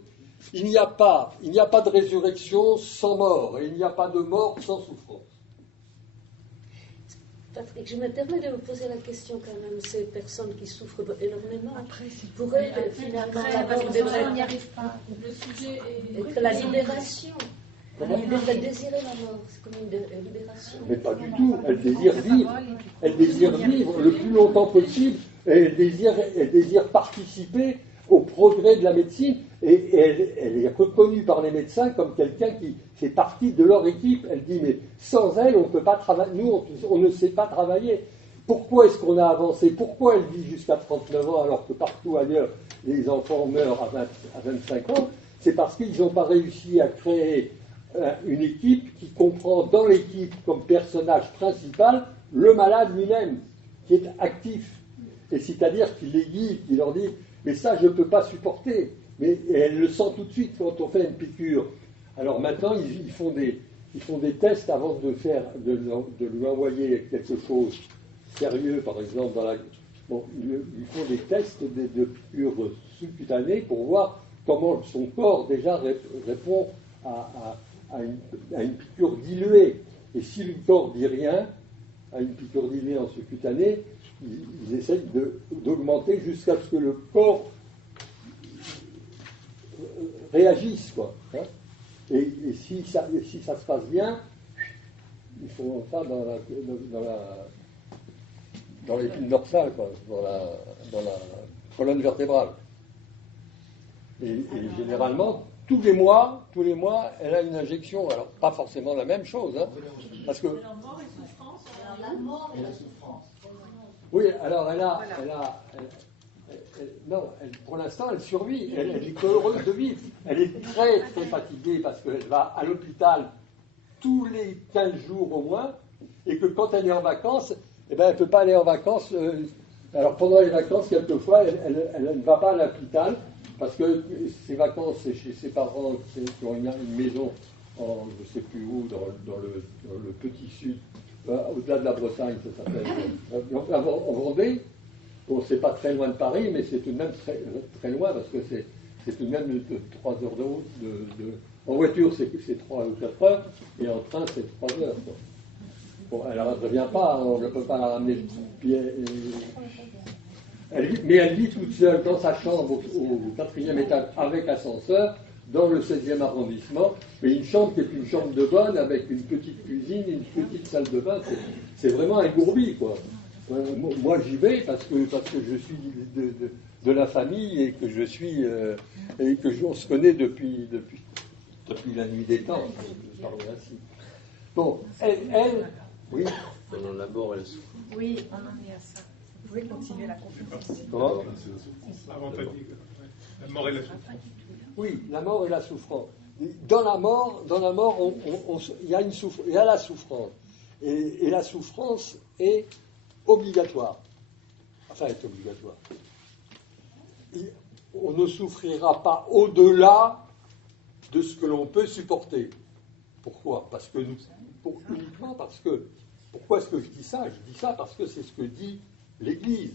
il n'y a pas de résurrection sans mort, et il n'y a pas de mort sans souffrance. Patrick, je me permets de vous poser la question quand même, ces personnes qui souffrent énormément. Pour elles, finalement, la mort devrait on n'y arrive pas. Le sujet est être la libération. Elle désirait la mort, c'est comme une libération. Mais pas du tout, elle désire vivre. Elle désire vivre le plus longtemps possible, et elle désire participer au progrès de la médecine, et elle est reconnue par les médecins comme quelqu'un qui fait partie de leur équipe. Elle dit, mais sans elle, on ne peut pas travailler, nous, on ne sait pas travailler. Pourquoi est-ce qu'on a avancé? Pourquoi elle vit jusqu'à 39 ans alors que partout ailleurs, les enfants meurent à 25 ans? C'est parce qu'ils n'ont pas réussi à créer une équipe qui comprend dans l'équipe comme personnage principal le malade lui-même, qui est actif. Et c'est-à-dire qu'il les guide, qu'il leur dit « mais ça je ne peux pas supporter ». Et elle le sent tout de suite quand on fait une piqûre. Alors maintenant, ils font des tests avant de lui envoyer quelque chose sérieux, par exemple, ils font des tests de piqûres sous-cutanées pour voir comment son corps déjà répond à une piqûre diluée. Et si le corps dit rien, à une piqûre diluée en sous-cutanée, ils essayent d'augmenter jusqu'à ce que le corps réagisse, quoi. Hein. Et si ça se passe bien, ils font ça dans l'épine dorsale, quoi, dans la colonne vertébrale. Et généralement, tous les mois, elle a une injection. Alors, pas forcément la même chose, hein, parce que... La mort et souffrance. La mort et la souffrance. Oui, alors pour l'instant, elle survit. Elle est heureuse de vivre. Elle est très, très fatiguée parce qu'elle va à l'hôpital tous les 15 jours au moins, et que quand elle est en vacances, elle ne peut pas aller en vacances. Alors, pendant les vacances, quelquefois, elle ne va pas à l'hôpital, parce que ses vacances, c'est chez ses parents qui ont une maison en je ne sais plus où, dans le petit sud, au-delà de la Bretagne, ça s'appelle. En Vendée, bon, c'est pas très loin de Paris, mais c'est tout de même très, très loin, parce que c'est tout de même de 3 heures de route. En voiture, c'est 3 ou 4 heures, et en train, c'est 3 heures. Quoi. Bon, elle ne revient pas, on ne peut pas la ramener. Mais elle vit toute seule dans sa chambre au 4e étage avec ascenseur, dans le 16e arrondissement, mais une chambre qui est une chambre de bonne avec une petite cuisine, une petite salle de bain. C'est vraiment un gourbi, quoi. Moi, j'y vais parce que je suis de la famille et que je suis et que on se connaît depuis la nuit des temps. Je parle ainsi. Bon, elle, oui. Pendant la mort et la souffrance. Oui, on en est à ça. Vous pouvez continuer la conférence. Comment? Avant, t'as dit la mort et la souffrance. Oui, la mort et la souffrance. Dans la mort, il y a la souffrance. Et la souffrance est obligatoire. Enfin, est obligatoire. On ne souffrira pas au-delà de ce que l'on peut supporter. Pourquoi? Uniquement parce que... Pourquoi est-ce que je dis ça? Je dis ça parce que c'est ce que dit l'Église.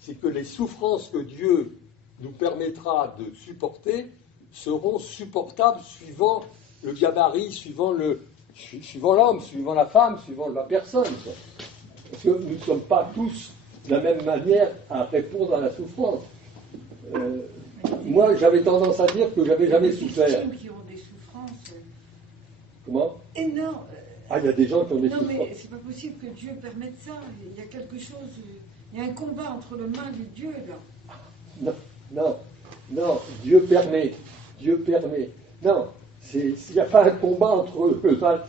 C'est que les souffrances que Dieu nous permettra de supporter seront supportables suivant le gabarit, suivant l'homme, suivant la femme, suivant la personne. Parce que nous ne sommes pas tous de la même manière à répondre à la souffrance. Moi, j'avais tendance à dire que j'avais jamais souffert. Il y a des gens qui ont des souffrances Comment? énormes. Ah, il y a des gens qui ont des souffrances. Non, mais c'est pas possible que Dieu permette ça. Il y a quelque chose... Il y a un combat entre le mal et Dieu, là. Non, Dieu permet. Non, il n'y a pas un combat entre le mal.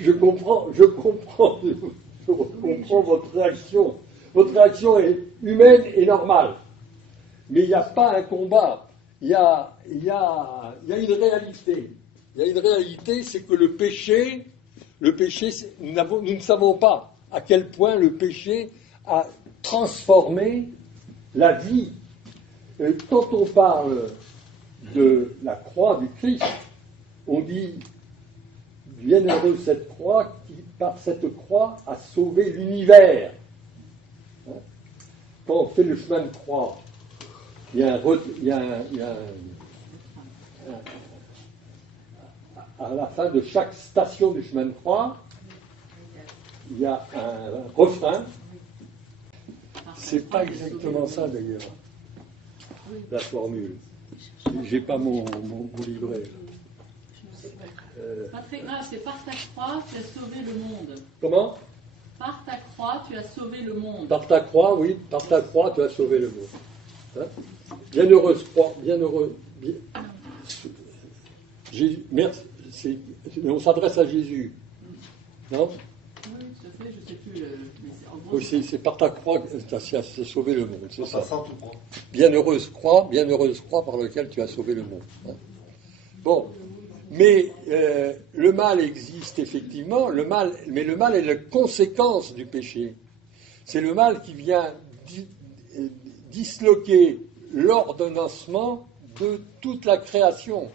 Je comprends votre réaction. Votre réaction est humaine et normale. Mais il n'y a pas un combat. Il y a une réalité. Il y a une réalité, c'est que le péché, nous ne savons pas à quel point le péché a transformé la vie. Et quand on parle de la croix du Christ, on dit bienheureux cette croix qui, par cette croix, a sauvé l'univers. Quand on fait le chemin de croix, il y a à la fin de chaque station du chemin de croix, il y a un refrain. C'est pas exactement ça d'ailleurs, la formule. J'ai pas mon livret. Pas très grave, c'est par ta croix, tu as sauvé le monde. Comment? Par ta croix, tu as sauvé le monde. Par ta croix, oui, par ta croix, tu as sauvé le monde. Hein? Bienheureuse croix, bienheureux. Merci. On s'adresse à Jésus. Non? Oui, tout à fait, je ne sais plus. En gros, Oui, c'est par ta croix que tu as sauvé le monde, c'est ça. Sainte croix. Bienheureuse croix par laquelle tu as sauvé le monde. Hein? Bon, mais le mal existe effectivement, mais le mal est la conséquence du péché. C'est le mal qui vient disloquer l'ordonnancement de toute la création.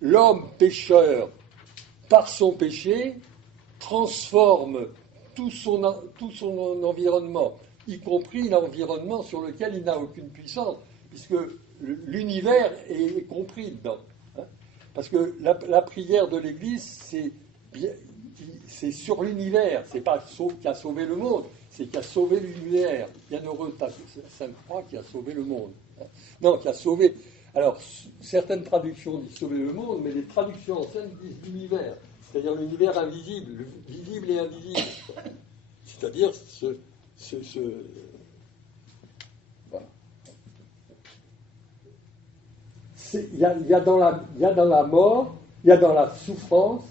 L'homme pécheur, par son péché, transforme tout son environnement, y compris l'environnement sur lequel il n'a aucune puissance, puisque l'univers est compris dedans. Hein. Parce que la prière de l'Église, c'est sur l'univers, c'est pas qui a sauvé le monde, c'est qui a sauvé l'univers. Bienheureux Sainte Croix qui a sauvé le monde. Hein. Non, qui a sauvé. Alors, certaines traductions disent sauver le monde, mais les traductions anciennes disent l'univers, c'est-à-dire l'univers invisible, visible et invisible. C'est-à-dire voilà. Il y a dans la mort, il y a dans la souffrance,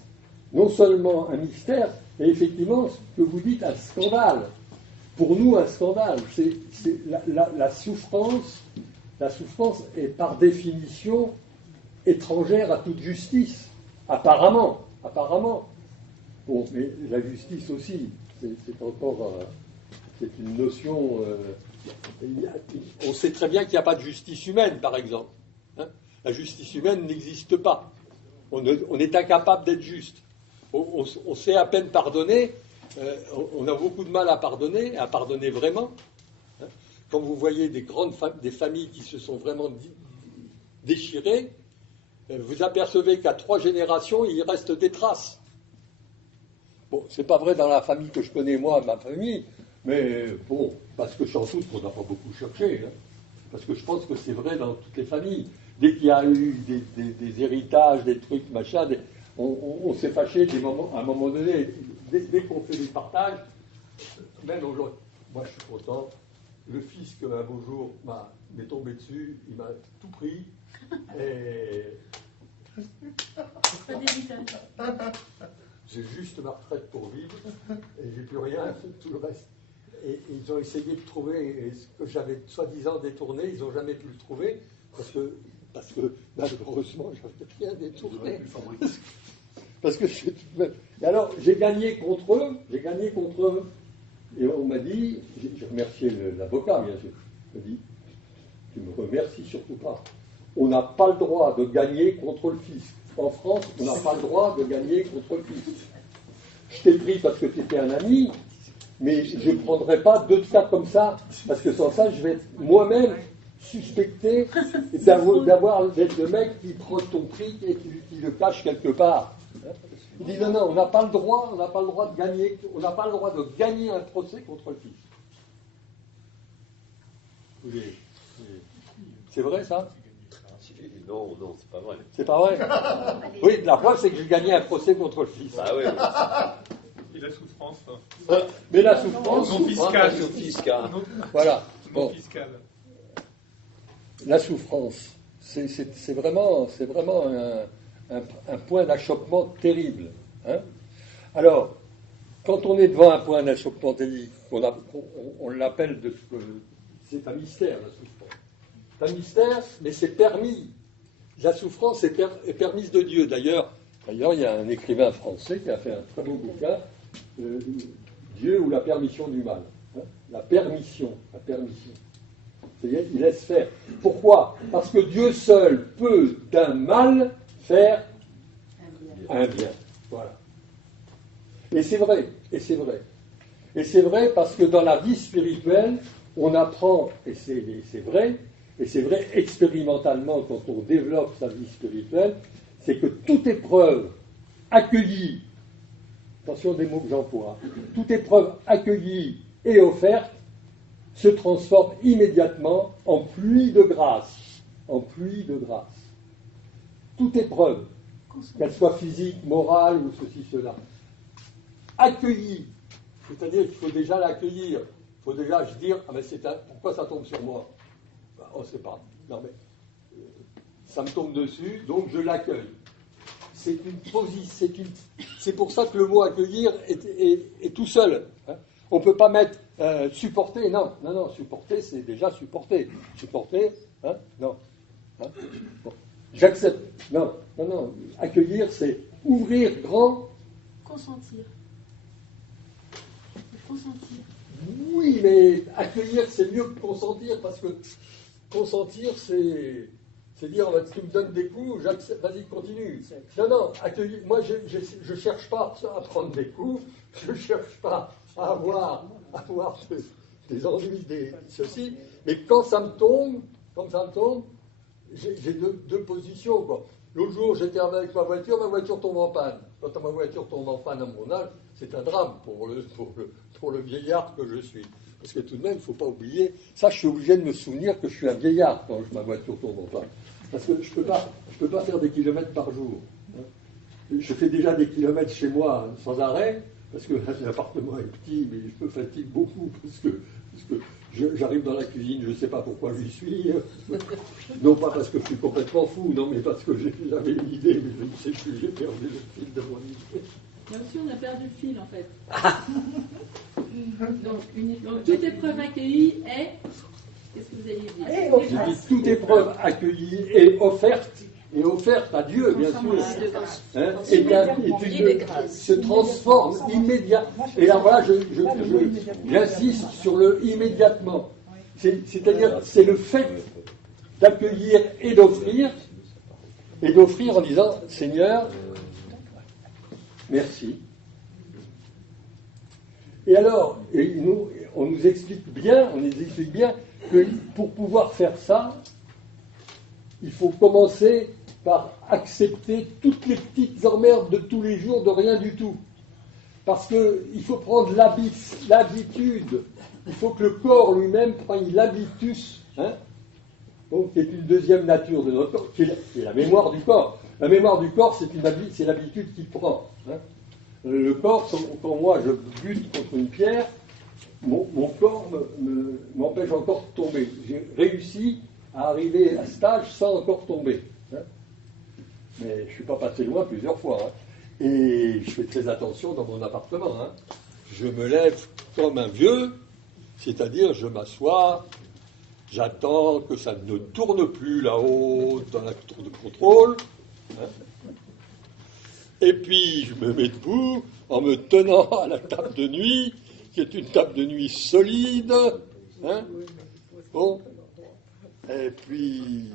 non seulement un mystère, mais effectivement, ce que vous dites, un scandale. Pour nous, un scandale. C'est la souffrance. La souffrance est par définition étrangère à toute justice, apparemment. Bon, mais la justice aussi, c'est encore, c'est une notion. On sait très bien qu'il n'y a pas de justice humaine, par exemple. Hein. La justice humaine n'existe pas. On est incapable d'être juste. On sait à peine pardonner. On a beaucoup de mal à pardonner vraiment. Quand vous voyez des familles qui se sont vraiment déchirées, vous apercevez qu'à 3 générations, il reste des traces. Bon, c'est pas vrai dans la famille que je connais, moi, ma famille, mais bon, parce que sans doute qu'on n'a pas beaucoup cherché, hein, parce que je pense que c'est vrai dans toutes les familles. Dès qu'il y a eu des héritages, des trucs, machin, on s'est fâché à un moment donné, dès qu'on fait des partages, même aujourd'hui, moi je suis content. Le fisc, un beau jour, m'est tombé dessus, il m'a tout pris, et j'ai juste ma retraite pour vivre, et j'ai plus rien, tout le reste. Et ils ont essayé de trouver ce que j'avais soi-disant détourné, ils n'ont jamais pu le trouver, parce que malheureusement, je n'avais rien détourné. Parce que et alors, j'ai gagné contre eux, et on m'a dit, j'ai remercié l'avocat, bien sûr, il m'a dit, tu me remercies surtout pas. On n'a pas le droit de gagner contre le fisc. En France, on n'a pas le droit de gagner contre le fisc. Je t'ai pris parce que tu étais un ami, mais je ne prendrai pas 2 cas comme ça, parce que sans ça, je vais être moi-même suspecté d'être le mec qui prend ton prix et qui le cache quelque part. Il dit non, on n'a pas le droit de gagner, on n'a pas le droit de gagner un procès contre le fisc. C'est vrai ça? Non, c'est pas vrai. C'est pas vrai? Oui, la preuve c'est que j'ai gagné un procès contre le fisc. Ah oui. Et la souffrance. Mais la souffrance. Non fiscale. Voilà. Non fiscale. La souffrance, c'est vraiment un point d'achoppement terrible. Hein. Alors, quand on est devant un point d'achoppement terrible, on l'appelle, c'est un mystère, la souffrance. C'est un mystère, mais c'est permis. La souffrance est permise de Dieu. D'ailleurs, il y a un écrivain français qui a fait un très beau bouquin, Dieu ou la permission du mal. Hein. La permission. C'est-à-dire, il laisse faire. Pourquoi? Parce que Dieu seul peut d'un mal faire un bien. Voilà. Et c'est vrai. Et c'est vrai parce que dans la vie spirituelle, on apprend, et c'est vrai expérimentalement quand on développe sa vie spirituelle, c'est que toute épreuve accueillie, attention des mots que j'emploie, toute épreuve accueillie et offerte se transforme immédiatement en pluie de grâce. Toute épreuve. qu'elle soit physique, morale ou ceci, cela. Accueillie, c'est-à-dire qu'il faut déjà l'accueillir. Il faut déjà se dire, ah mais pourquoi ça tombe sur moi? Ben, on ne sait pas. Non mais ça me tombe dessus, donc je l'accueille. C'est une position, c'est pour ça que le mot accueillir est tout seul. Hein. On ne peut pas mettre supporter, non, supporter c'est déjà supporter. Supporter, hein, non. Hein. Bon. J'accepte, non, accueillir c'est ouvrir grand. Consentir. Consentir. Oui, mais accueillir c'est mieux que consentir parce que consentir c'est dire, tu me donnes des coups, j'accepte, vas-y, continue. Non, accueillir. Moi, je ne cherche pas à prendre des coups, je ne cherche pas à avoir des ennuis, ceci, mais quand ça me tombe, j'ai deux positions, quoi. L'autre jour, j'étais avec ma voiture tombe en panne. Quand ma voiture tombe en panne à mon âge, c'est un drame pour le vieillard que je suis. Parce que tout de même, il ne faut pas oublier, ça, je suis obligé de me souvenir que je suis un vieillard quand ma voiture tombe en panne. Parce que je peux pas faire des kilomètres par jour. Je fais déjà des kilomètres chez moi sans arrêt, parce que l'appartement est petit, mais je me fatigue beaucoup, parce que j'arrive dans la cuisine, je ne sais pas pourquoi j'y suis. Non pas parce que je suis complètement fou, non, mais parce que j'avais une idée, mais je ne sais plus, j'ai perdu le fil de mon idée. Là aussi, on a perdu le fil, en fait. Donc, toute épreuve accueillie est... Qu'est-ce que vous allez dire? Je dis toute épreuve accueillie et offerte à Dieu, bien sûr, hein, se transforme immédiatement. Et là, voilà, j'insiste sur le immédiatement. C'est-à-dire, c'est le fait d'accueillir et d'offrir en disant, Seigneur, merci. Et alors, on nous explique bien que pour pouvoir faire ça, il faut commencer par accepter toutes les petites emmerdes de tous les jours, de rien du tout. Parce qu'il faut prendre l'habitude. Il faut que le corps lui-même prenne l'habitus, hein, donc, qui est une deuxième nature de notre corps, qui est la mémoire du corps. La mémoire du corps, c'est l'habitude qu'il prend. Hein. Le corps, quand moi je bute contre une pierre, mon corps m'empêche encore de tomber. J'ai réussi à arriver à cet âge sans encore tomber. Hein. Mais je ne suis pas passé loin plusieurs fois. Hein. Et je fais très attention dans mon appartement. Hein. Je me lève comme un vieux, c'est-à-dire je m'assois, j'attends que ça ne tourne plus là-haut dans la tour de contrôle. Hein. Et puis je me mets debout en me tenant à la table de nuit, qui est une table de nuit solide. Hein. Bon. Et puis,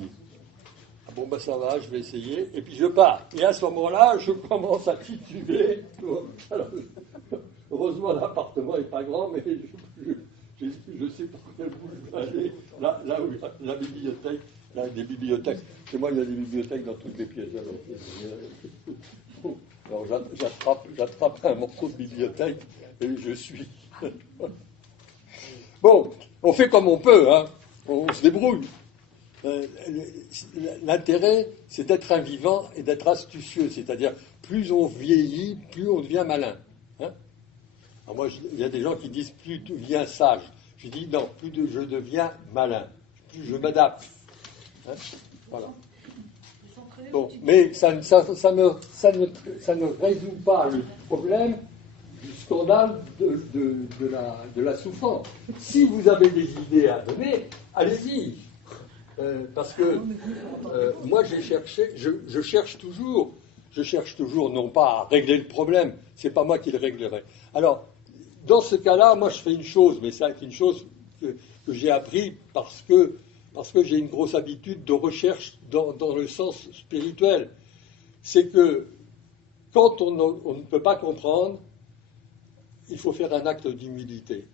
bon ben ça va, je vais essayer. Et puis je pars. Et à ce moment-là, je commence à tituber. Alors, heureusement, l'appartement n'est pas grand, mais je sais par quel bout je vais aller. Là où la bibliothèque, là, des bibliothèques. Chez moi, il y a des bibliothèques dans toutes les pièces. Alors j'attrape un morceau de bibliothèque et je suis. Bon, on fait comme on peut, hein. On se débrouille. L'intérêt, c'est d'être un vivant et d'être astucieux, c'est-à-dire plus on vieillit, plus on devient malin. Hein. Alors moi, il y a des gens qui disent plus tu deviens sage. Je dis non, plus je deviens malin, plus je m'adapte. Hein. Voilà. Bon, mais ça ne résout pas le problème du scandale de la souffrance. Si vous avez des idées à donner, allez-y. Parce que moi je cherche toujours non pas à régler le problème, c'est pas moi qui le réglerai. Alors, dans ce cas-là, moi je fais une chose, mais c'est une chose que j'ai appris parce que j'ai une grosse habitude de recherche dans le sens spirituel. C'est que quand on ne peut pas comprendre, il faut faire un acte d'humilité.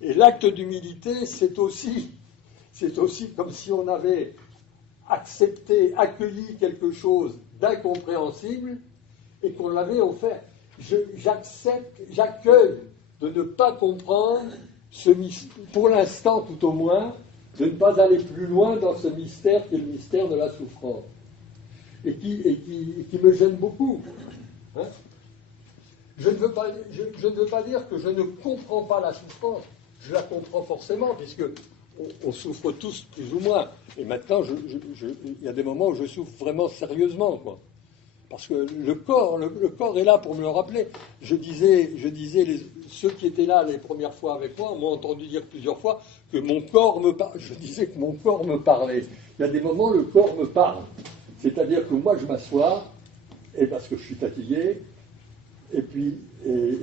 Et l'acte d'humilité, c'est aussi comme si on avait accueilli quelque chose d'incompréhensible et qu'on l'avait offert. J'accueille de ne pas comprendre ce mystère, pour l'instant tout au moins, de ne pas aller plus loin dans ce mystère qui est le mystère de la souffrance. qui me gêne beaucoup. Hein. Je ne veux pas dire que je ne comprends pas la souffrance. Je la comprends forcément, puisque on souffre tous plus ou moins. Et maintenant, il y a des moments où je souffre vraiment sérieusement, quoi. Parce que le corps est là pour me le rappeler. Je disais ceux qui étaient là les premières fois avec moi m'ont entendu dire plusieurs fois que mon corps me parlait. Je disais que mon corps me parlait. Il y a des moments où le corps me parle. C'est-à-dire que moi, je m'assois, et parce que je suis fatigué, et puis je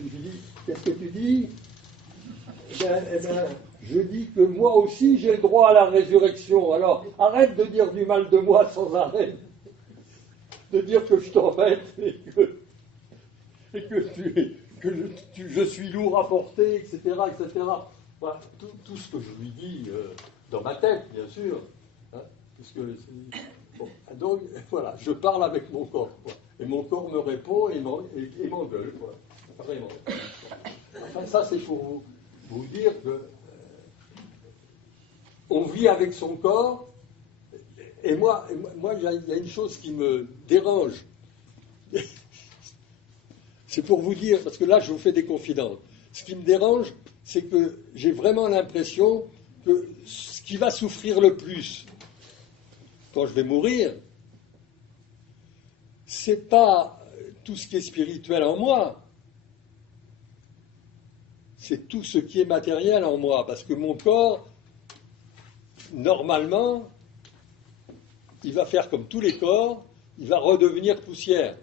dis, qu'est-ce que tu dis ? Je dis que moi aussi, j'ai le droit à la résurrection. Alors, arrête de dire du mal de moi sans arrêt. De dire que je t'embête et que je suis lourd à porter, etc. etc. Voilà, tout ce que je lui dis dans ma tête, bien sûr. Hein, parce que bon, donc, voilà, je parle avec mon corps. Quoi, et mon corps me répond et m'engueule. Quoi, vraiment. Enfin, ça, c'est pour vous dire que on vit avec son corps. Et moi, il y a une chose qui me dérange. C'est pour vous dire, parce que là, je vous fais des confidences. Ce qui me dérange, c'est que j'ai vraiment l'impression que ce qui va souffrir le plus quand je vais mourir, c'est pas tout ce qui est spirituel en moi, c'est tout ce qui est matériel en moi, parce que mon corps, normalement, il va faire comme tous les corps, il va redevenir poussière.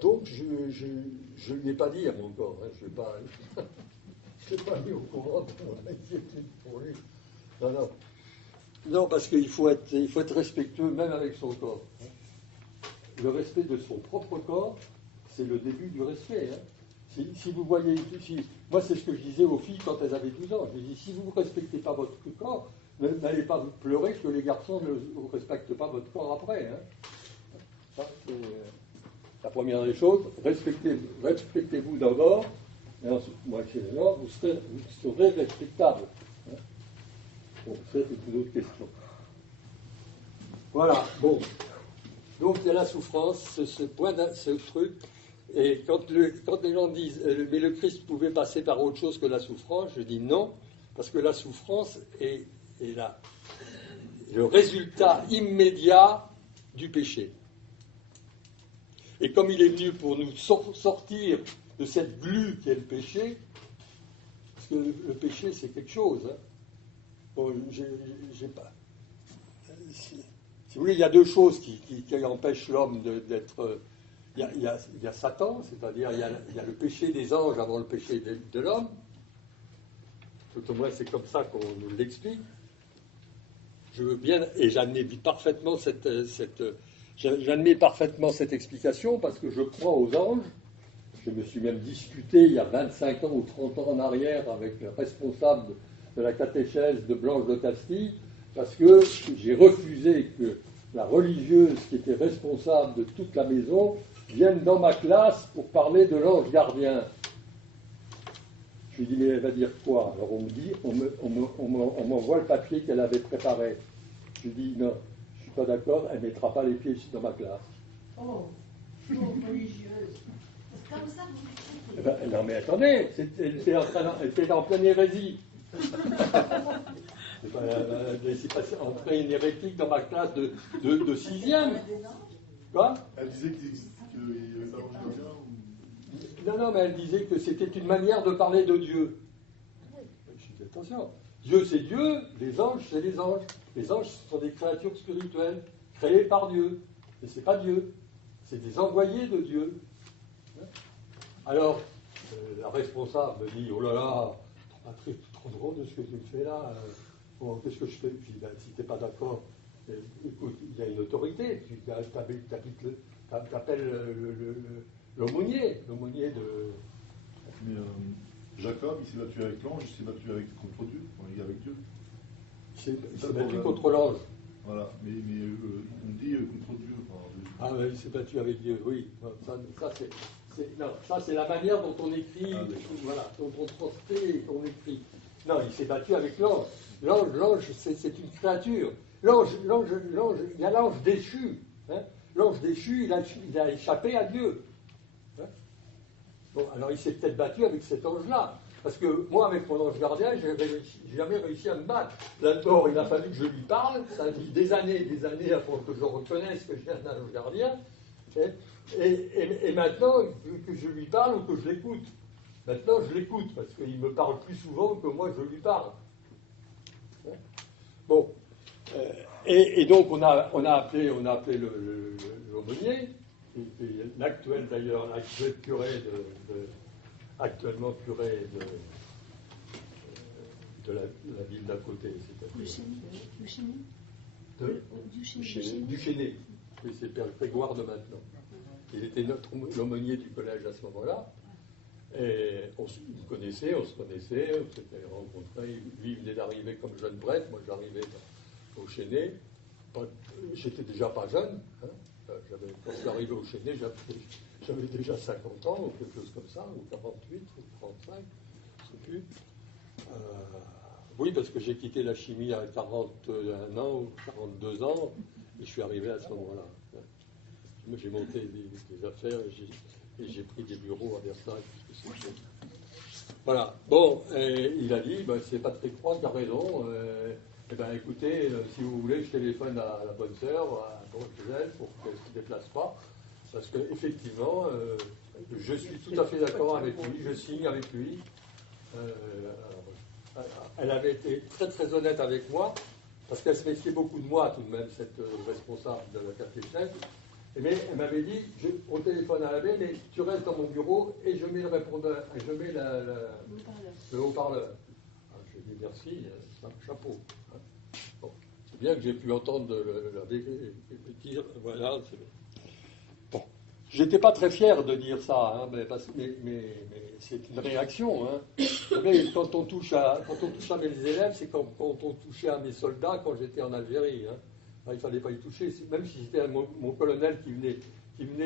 Donc, je ne lui ai pas dit à mon corps, hein, je ne l'ai pas mis au courant de mon inquiétude pour lui. Non. Non, parce qu'il faut être respectueux même avec son corps. Le respect de son propre corps, c'est le début du respect. Hein. Si vous voyez, moi c'est ce que je disais aux filles quand elles avaient 12 ans. Je dis, si vous ne respectez pas votre corps, n'allez pas pleurer que les garçons ne respectent pas votre corps après. Hein. Ça, c'est la première des choses. Respectez-vous d'abord, et ensuite, moi chez les gens, vous serez respectable. Hein. Bon, ça c'est une autre question. Voilà, bon. Donc il y a la souffrance, ce truc. Et quand les gens disent mais le Christ pouvait passer par autre chose que la souffrance, je dis non, parce que la souffrance est le résultat immédiat du péché. Et comme il est venu pour nous sortir de cette glu qu'est le péché, parce que le péché c'est quelque chose. Hein. Bon, j'ai pas. Si vous voulez, il y a deux choses qui empêchent l'homme d'être. Il y a Satan, c'est-à-dire il y a le péché des anges avant le péché de l'homme. Tout au moins, c'est comme ça qu'on nous l'explique. Je veux bien, et j'admets parfaitement cette explication parce que je crois aux anges. Je me suis même disputé il y a 25 ans ou 30 ans en arrière avec le responsable de la catéchèse de Blanche de Castille parce que j'ai refusé que la religieuse qui était responsable de toute la maison vienne dans ma classe pour parler de l'ange gardien. Je lui dis, mais elle va dire quoi? Alors on me dit, on m'envoie le papier qu'elle avait préparé. Je lui dis, non, je ne suis pas d'accord, elle ne mettra pas les pieds dans ma classe. Oh, religieuse. C'est comme ça que vous dites. Non mais attendez, elle était en pleine hérésie. C'est passé entrer une hérétique dans ma classe de 6e. Quoi? Elle disait qu'il y avait pas l'ange gardien Non, mais elle disait que c'était une manière de parler de Dieu. Je dis attention, Dieu c'est Dieu, les anges c'est les anges. Les anges sont des créatures spirituelles, créées par Dieu. Mais c'est pas Dieu, c'est des envoyés de Dieu. Alors, la responsable me dit, oh là là, Patrick, trop drôle de ce que tu me fais là. Bon, qu'est-ce que je fais? Je dis, ben, si tu n'es pas d'accord, écoute, il y a une autorité, tu t'appelles l'aumônier de... Mais Jacob, il s'est battu avec l'ange, il s'est battu contre Dieu, enfin, il est avec Dieu. Il s'est battu contre l'ange. Voilà, mais on dit contre Dieu. Ah oui, il s'est battu avec Dieu, oui. Non, ça c'est la manière dont on écrit, Ah, voilà, dont on transcrit et qu'on écrit. Non, il s'est battu avec l'ange. L'ange, c'est une créature. L'ange, il y a l'ange déchu. Hein. L'ange déchu, il a échappé à Dieu. Hein. Bon, alors il s'est peut-être battu avec cet ange-là. Parce que moi, avec mon ange gardien, je n'ai jamais réussi à me battre. D'abord, il a fallu que je lui parle. Ça a mis des années avant que je reconnaisse que j'ai un ange gardien. Et maintenant, que je lui parle ou que je l'écoute. Maintenant, je l'écoute, parce qu'il me parle plus souvent que moi, je lui parle. Bon. Et donc, on a appelé l'aumônier, qui est l'actuel, d'ailleurs, l'actuel curé actuellement curé de la ville d'à côté. Du Chénet. Oui, c'est Père Grégoire de maintenant. Il était l'aumônier du collège à ce moment-là. Et on se connaissait, on s'était rencontrés. Lui, il venait d'arriver comme jeune prêtre. Moi, j'arrivais au Chénet. J'étais déjà pas jeune. Hein. Quand je suis arrivé au Chénet, j'avais déjà 50 ans, ou quelque chose comme ça, ou 48, ou 35, je ne sais plus. Oui, parce que j'ai quitté la chimie à 41 ans, ou 42 ans, et je suis arrivé à ce moment-là. J'ai monté des affaires, et j'ai pris des bureaux à Versailles. Voilà. Bon, il a dit, c'est Patrick Croix qui a raison. Écoutez, si vous voulez, je téléphone à la bonne sœur, à Bruxelles, pour qu'elle ne se déplace pas. Parce qu'effectivement, je suis tout à fait d'accord avec lui, je signe avec lui. Elle avait été très très honnête avec moi, parce qu'elle se méfiait beaucoup de moi tout de même, cette responsable de la catéchèse. Mais elle m'avait dit, au téléphone à la baie, mais tu restes dans mon bureau et je mets le répondeur, et je mets le haut-parleur. Je lui ai dit merci, chapeau. Bon, c'est bien que j'ai pu entendre dire, voilà. Bon, j'étais pas très fier de dire ça, hein, mais c'est une réaction. Hein. Vous savez, quand on touche à mes élèves, c'est comme quand on touchait à mes soldats quand j'étais en Algérie. Hein. Il ne fallait pas y toucher, même si c'était mon colonel qui venait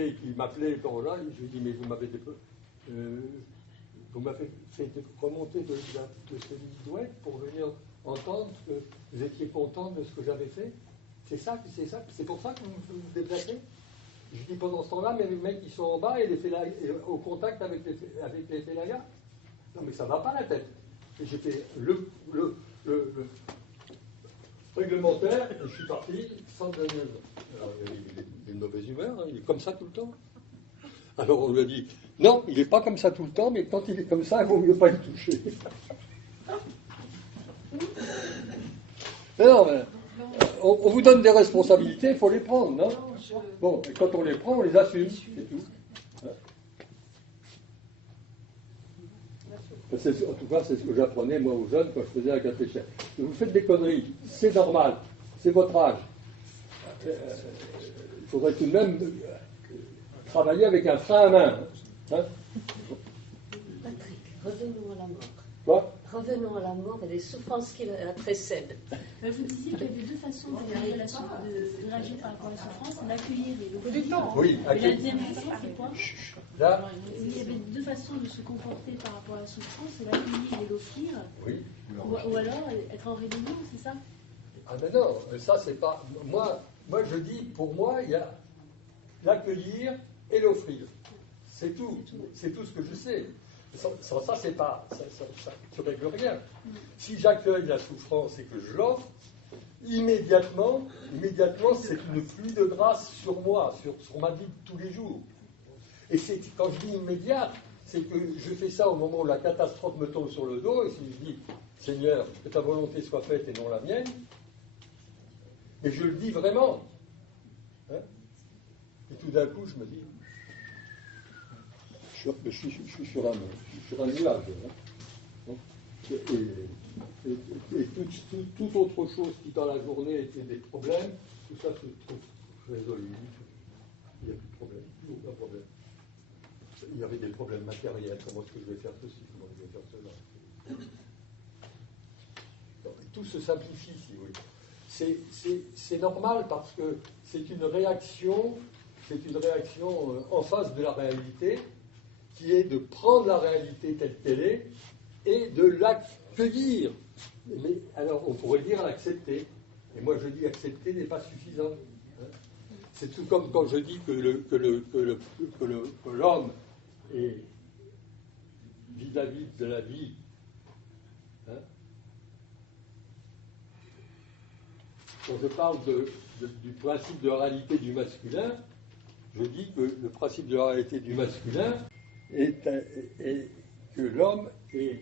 et qui m'appelait quand là, je lui dis mais vous m'avez fait remonter de ce lit pour venir entendre que vous étiez content de ce que j'avais fait. C'est pour ça que vous vous déplacez. Je dis pendant ce temps-là, mais les mecs qui sont en bas et au contact avec les félagas. Non mais ça ne va pas la tête. Et j'ai fait le réglementaire, et je suis parti sans donner. Alors, il est une mauvaise humeur, hein, il est comme ça tout le temps. Alors on lui a dit, non, il n'est pas comme ça tout le temps, mais quand il est comme ça, il vaut mieux pas y toucher. Non, mais on vous donne des responsabilités, il faut les prendre, non? Bon, et quand on les prend, on les assume, c'est tout. En tout cas, c'est ce que j'apprenais, moi, aux jeunes, quand je faisais la catéchèse. Vous faites des conneries, c'est normal, c'est votre âge. Il faudrait tout de même travailler avec un frein à main. Hein? Patrick, revenons à la mort. Quoi? Revenons à la mort et les souffrances qui la précèdent. Vous disiez qu'il y avait deux façons de réagir par rapport à la souffrance, l'accueillir et l'offrir. Oui, Et la deuxième façon, c'est quoi? Là, il y avait deux façons de se comporter par rapport à la souffrance, c'est l'accueillir et l'offrir. oui. Ou alors être en rébellion, c'est ça? Ah mais non, ça c'est pas... Moi je dis, pour moi, il y a l'accueillir et l'offrir. C'est tout. C'est tout ce que je sais. Sans ça, c'est pas... Ça ne règle rien. Si j'accueille la souffrance et que je l'offre, immédiatement, c'est une pluie de grâce sur moi, sur ma vie de tous les jours. Et quand je dis immédiat, c'est que je fais ça au moment où la catastrophe me tombe sur le dos, et si je dis, Seigneur, que ta volonté soit faite et non la mienne, et je le dis vraiment. Hein, et tout d'un coup, je me dis, je suis sur un nuage. Hein, et toute autre chose qui dans la journée était des problèmes, tout ça se trouve résolu. Il n'y a plus de problème, plus aucun problème. Il y avait des problèmes matériels, comment est-ce que je vais faire ceci, comment je vais faire cela. Donc, tout se simplifie, si vous voulez. C'est normal parce que c'est une réaction en face de la réalité, qui est de prendre la réalité telle qu'elle est et de l'accueillir. Mais alors, on pourrait dire l'accepter. Et moi, je dis accepter n'est pas suffisant. C'est tout comme quand je dis que l'homme est vis-à-vis de la vie. Quand je parle du principe de réalité du masculin, je dis que le principe de la réalité du masculin est que l'homme est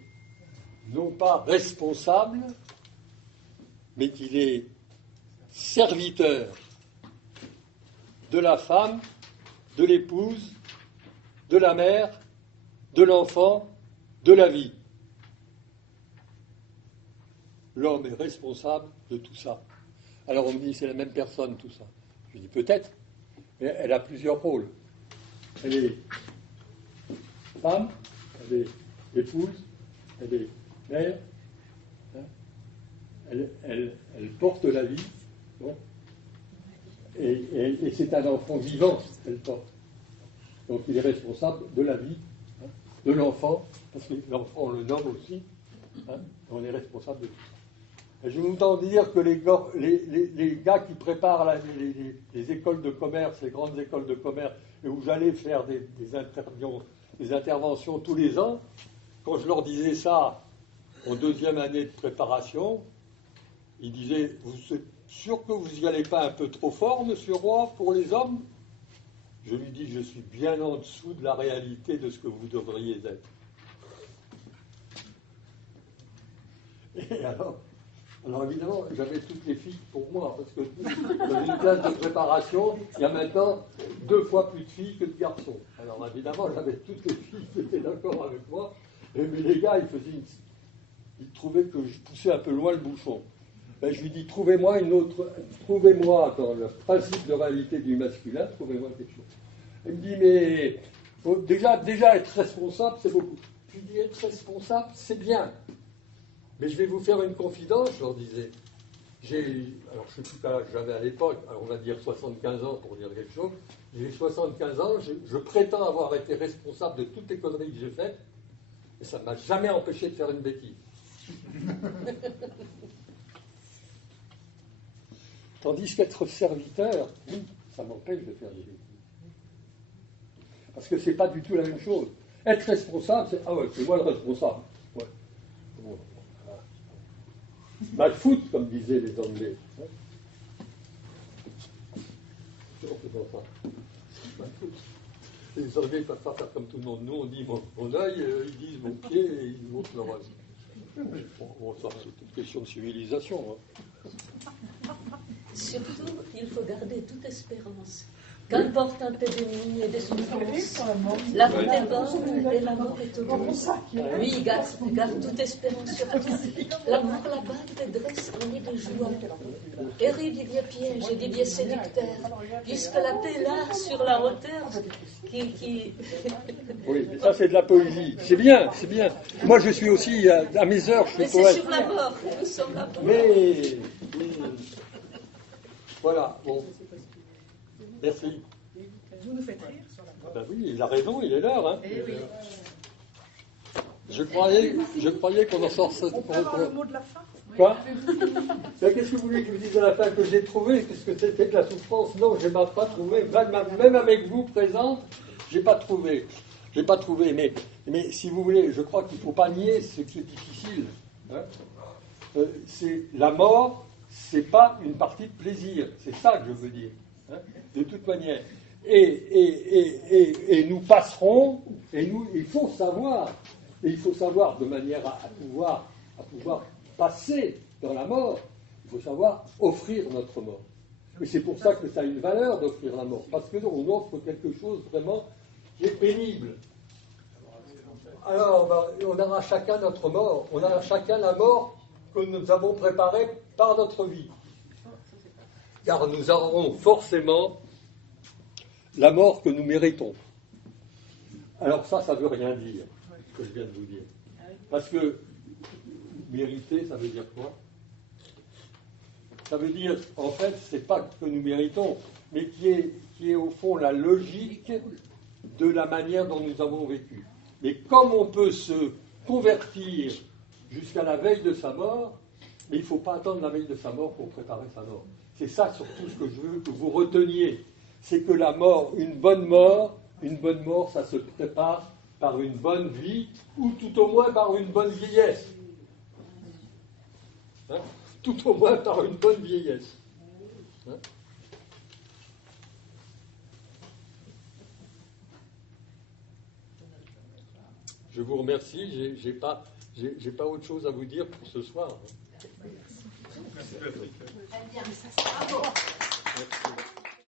non pas responsable, mais qu'il est serviteur de la femme, de l'épouse, de la mère, de l'enfant, de la vie. L'homme est responsable de tout ça. Alors on me dit, c'est la même personne, tout ça. Je dis, peut-être, mais elle a plusieurs rôles. Elle est femme, elle est épouse, elle est mère, elle porte la vie, bon, et c'est un enfant vivant qu'elle porte. Donc il est responsable de la vie, de l'enfant, parce que l'enfant on le nomme aussi, on est responsable de tout ça. Et je vous entends dire que les gars qui préparent les écoles de commerce, les grandes écoles de commerce, et où j'allais faire des interventions tous les ans, quand je leur disais ça en deuxième année de préparation, ils disaient, vous êtes sûr que vous n'y allez pas un peu trop fort, monsieur Roy, pour les hommes? Je lui dis, je suis bien en dessous de la réalité de ce que vous devriez être. Et alors évidemment, j'avais toutes les filles pour moi, parce que dans une classe de préparation, il y a maintenant 2 fois plus de filles que de garçons. Alors évidemment, j'avais toutes les filles qui étaient d'accord avec moi, mais les gars, ils trouvaient que je poussais un peu loin le bouchon. Ben, je lui dis, trouvez-moi dans le principe de réalité du masculin, trouvez-moi quelque chose. Il me dit, mais déjà être responsable, c'est beaucoup. Je lui dis, être responsable, c'est bien. Mais je vais vous faire une confidence, je leur disais. Alors je ne sais plus quel âge j'avais à l'époque, alors on va dire 75 ans pour dire quelque chose. J'ai 75 ans, je prétends avoir été responsable de toutes les conneries que j'ai faites, et ça ne m'a jamais empêché de faire une bêtise. Tandis qu'être serviteur, ça m'empêche de faire des bêtises. Parce que c'est pas du tout la même chose. Être responsable, c'est c'est moi le responsable. Ouais. Bon. Mal foot, comme disaient les Anglais. Mal foot. Les Anglais ne peuvent pas faire comme tout le monde. Nous, on dit mon œil, ils disent mon pied et ils montrent leur œil. Bon, ça, c'est une question de civilisation. Surtout, il faut garder toute espérance. Qu'importe un peu d'ennemis et de souffrances, la route est bonne et la mort est au bout. Oui, garde toute espérance surtout. L'amour là-bas te dresse en nid de joie. Éric dit bien piège et dit bien séducteur, puisque la paix est là sur la hauteur qui... Oui, mais ça c'est de la poésie. C'est bien, c'est bien. Moi je suis aussi, à mes heures, je suis poète. Mais c'est sur la mort que nous sommes là pour. Mais... Voilà, bon. Merci. Vous nous faites rire sur la mort. Ben oui, il a raison, il est l'heure. Hein. Eh oui. Je croyais qu'on en sortait. On peut avoir le mot de la fin. Quoi? Ben, qu'est-ce que vous voulez que je vous dise à la fin que j'ai trouvé? Qu'est-ce que c'était que la souffrance? Non, je n'ai pas trouvé. Même avec vous présente, j'ai pas trouvé. J'ai pas trouvé. Mais si vous voulez, je crois qu'il ne faut pas nier ce qui est difficile. Hein. C'est la mort, c'est pas une partie de plaisir. C'est ça que je veux dire. Hein, de toute manière. Et nous passerons, et il faut savoir de manière à pouvoir passer dans la mort, il faut savoir offrir notre mort. Et c'est pour ça que ça a une valeur d'offrir la mort, parce que on offre quelque chose vraiment qui est pénible. Alors, on aura chacun notre mort, on aura chacun la mort que nous avons préparée par notre vie. Car nous aurons forcément la mort que nous méritons. Alors ça ne veut rien dire, ce que je viens de vous dire. Parce que mériter, ça veut dire quoi? Ça veut dire, en fait, c'est pas que nous méritons, mais qui est au fond la logique de la manière dont nous avons vécu. Mais comme on peut se convertir jusqu'à la veille de sa mort, mais il ne faut pas attendre la veille de sa mort pour préparer sa mort. C'est ça surtout ce que je veux que vous reteniez. C'est que la mort, une bonne mort, ça se prépare par une bonne vie, ou tout au moins par une bonne vieillesse. Hein? Tout au moins par une bonne vieillesse. Hein? Je vous remercie, j'ai pas autre chose à vous dire pour ce soir. Merci Patrick. Très bien, ça sera bon. Merci.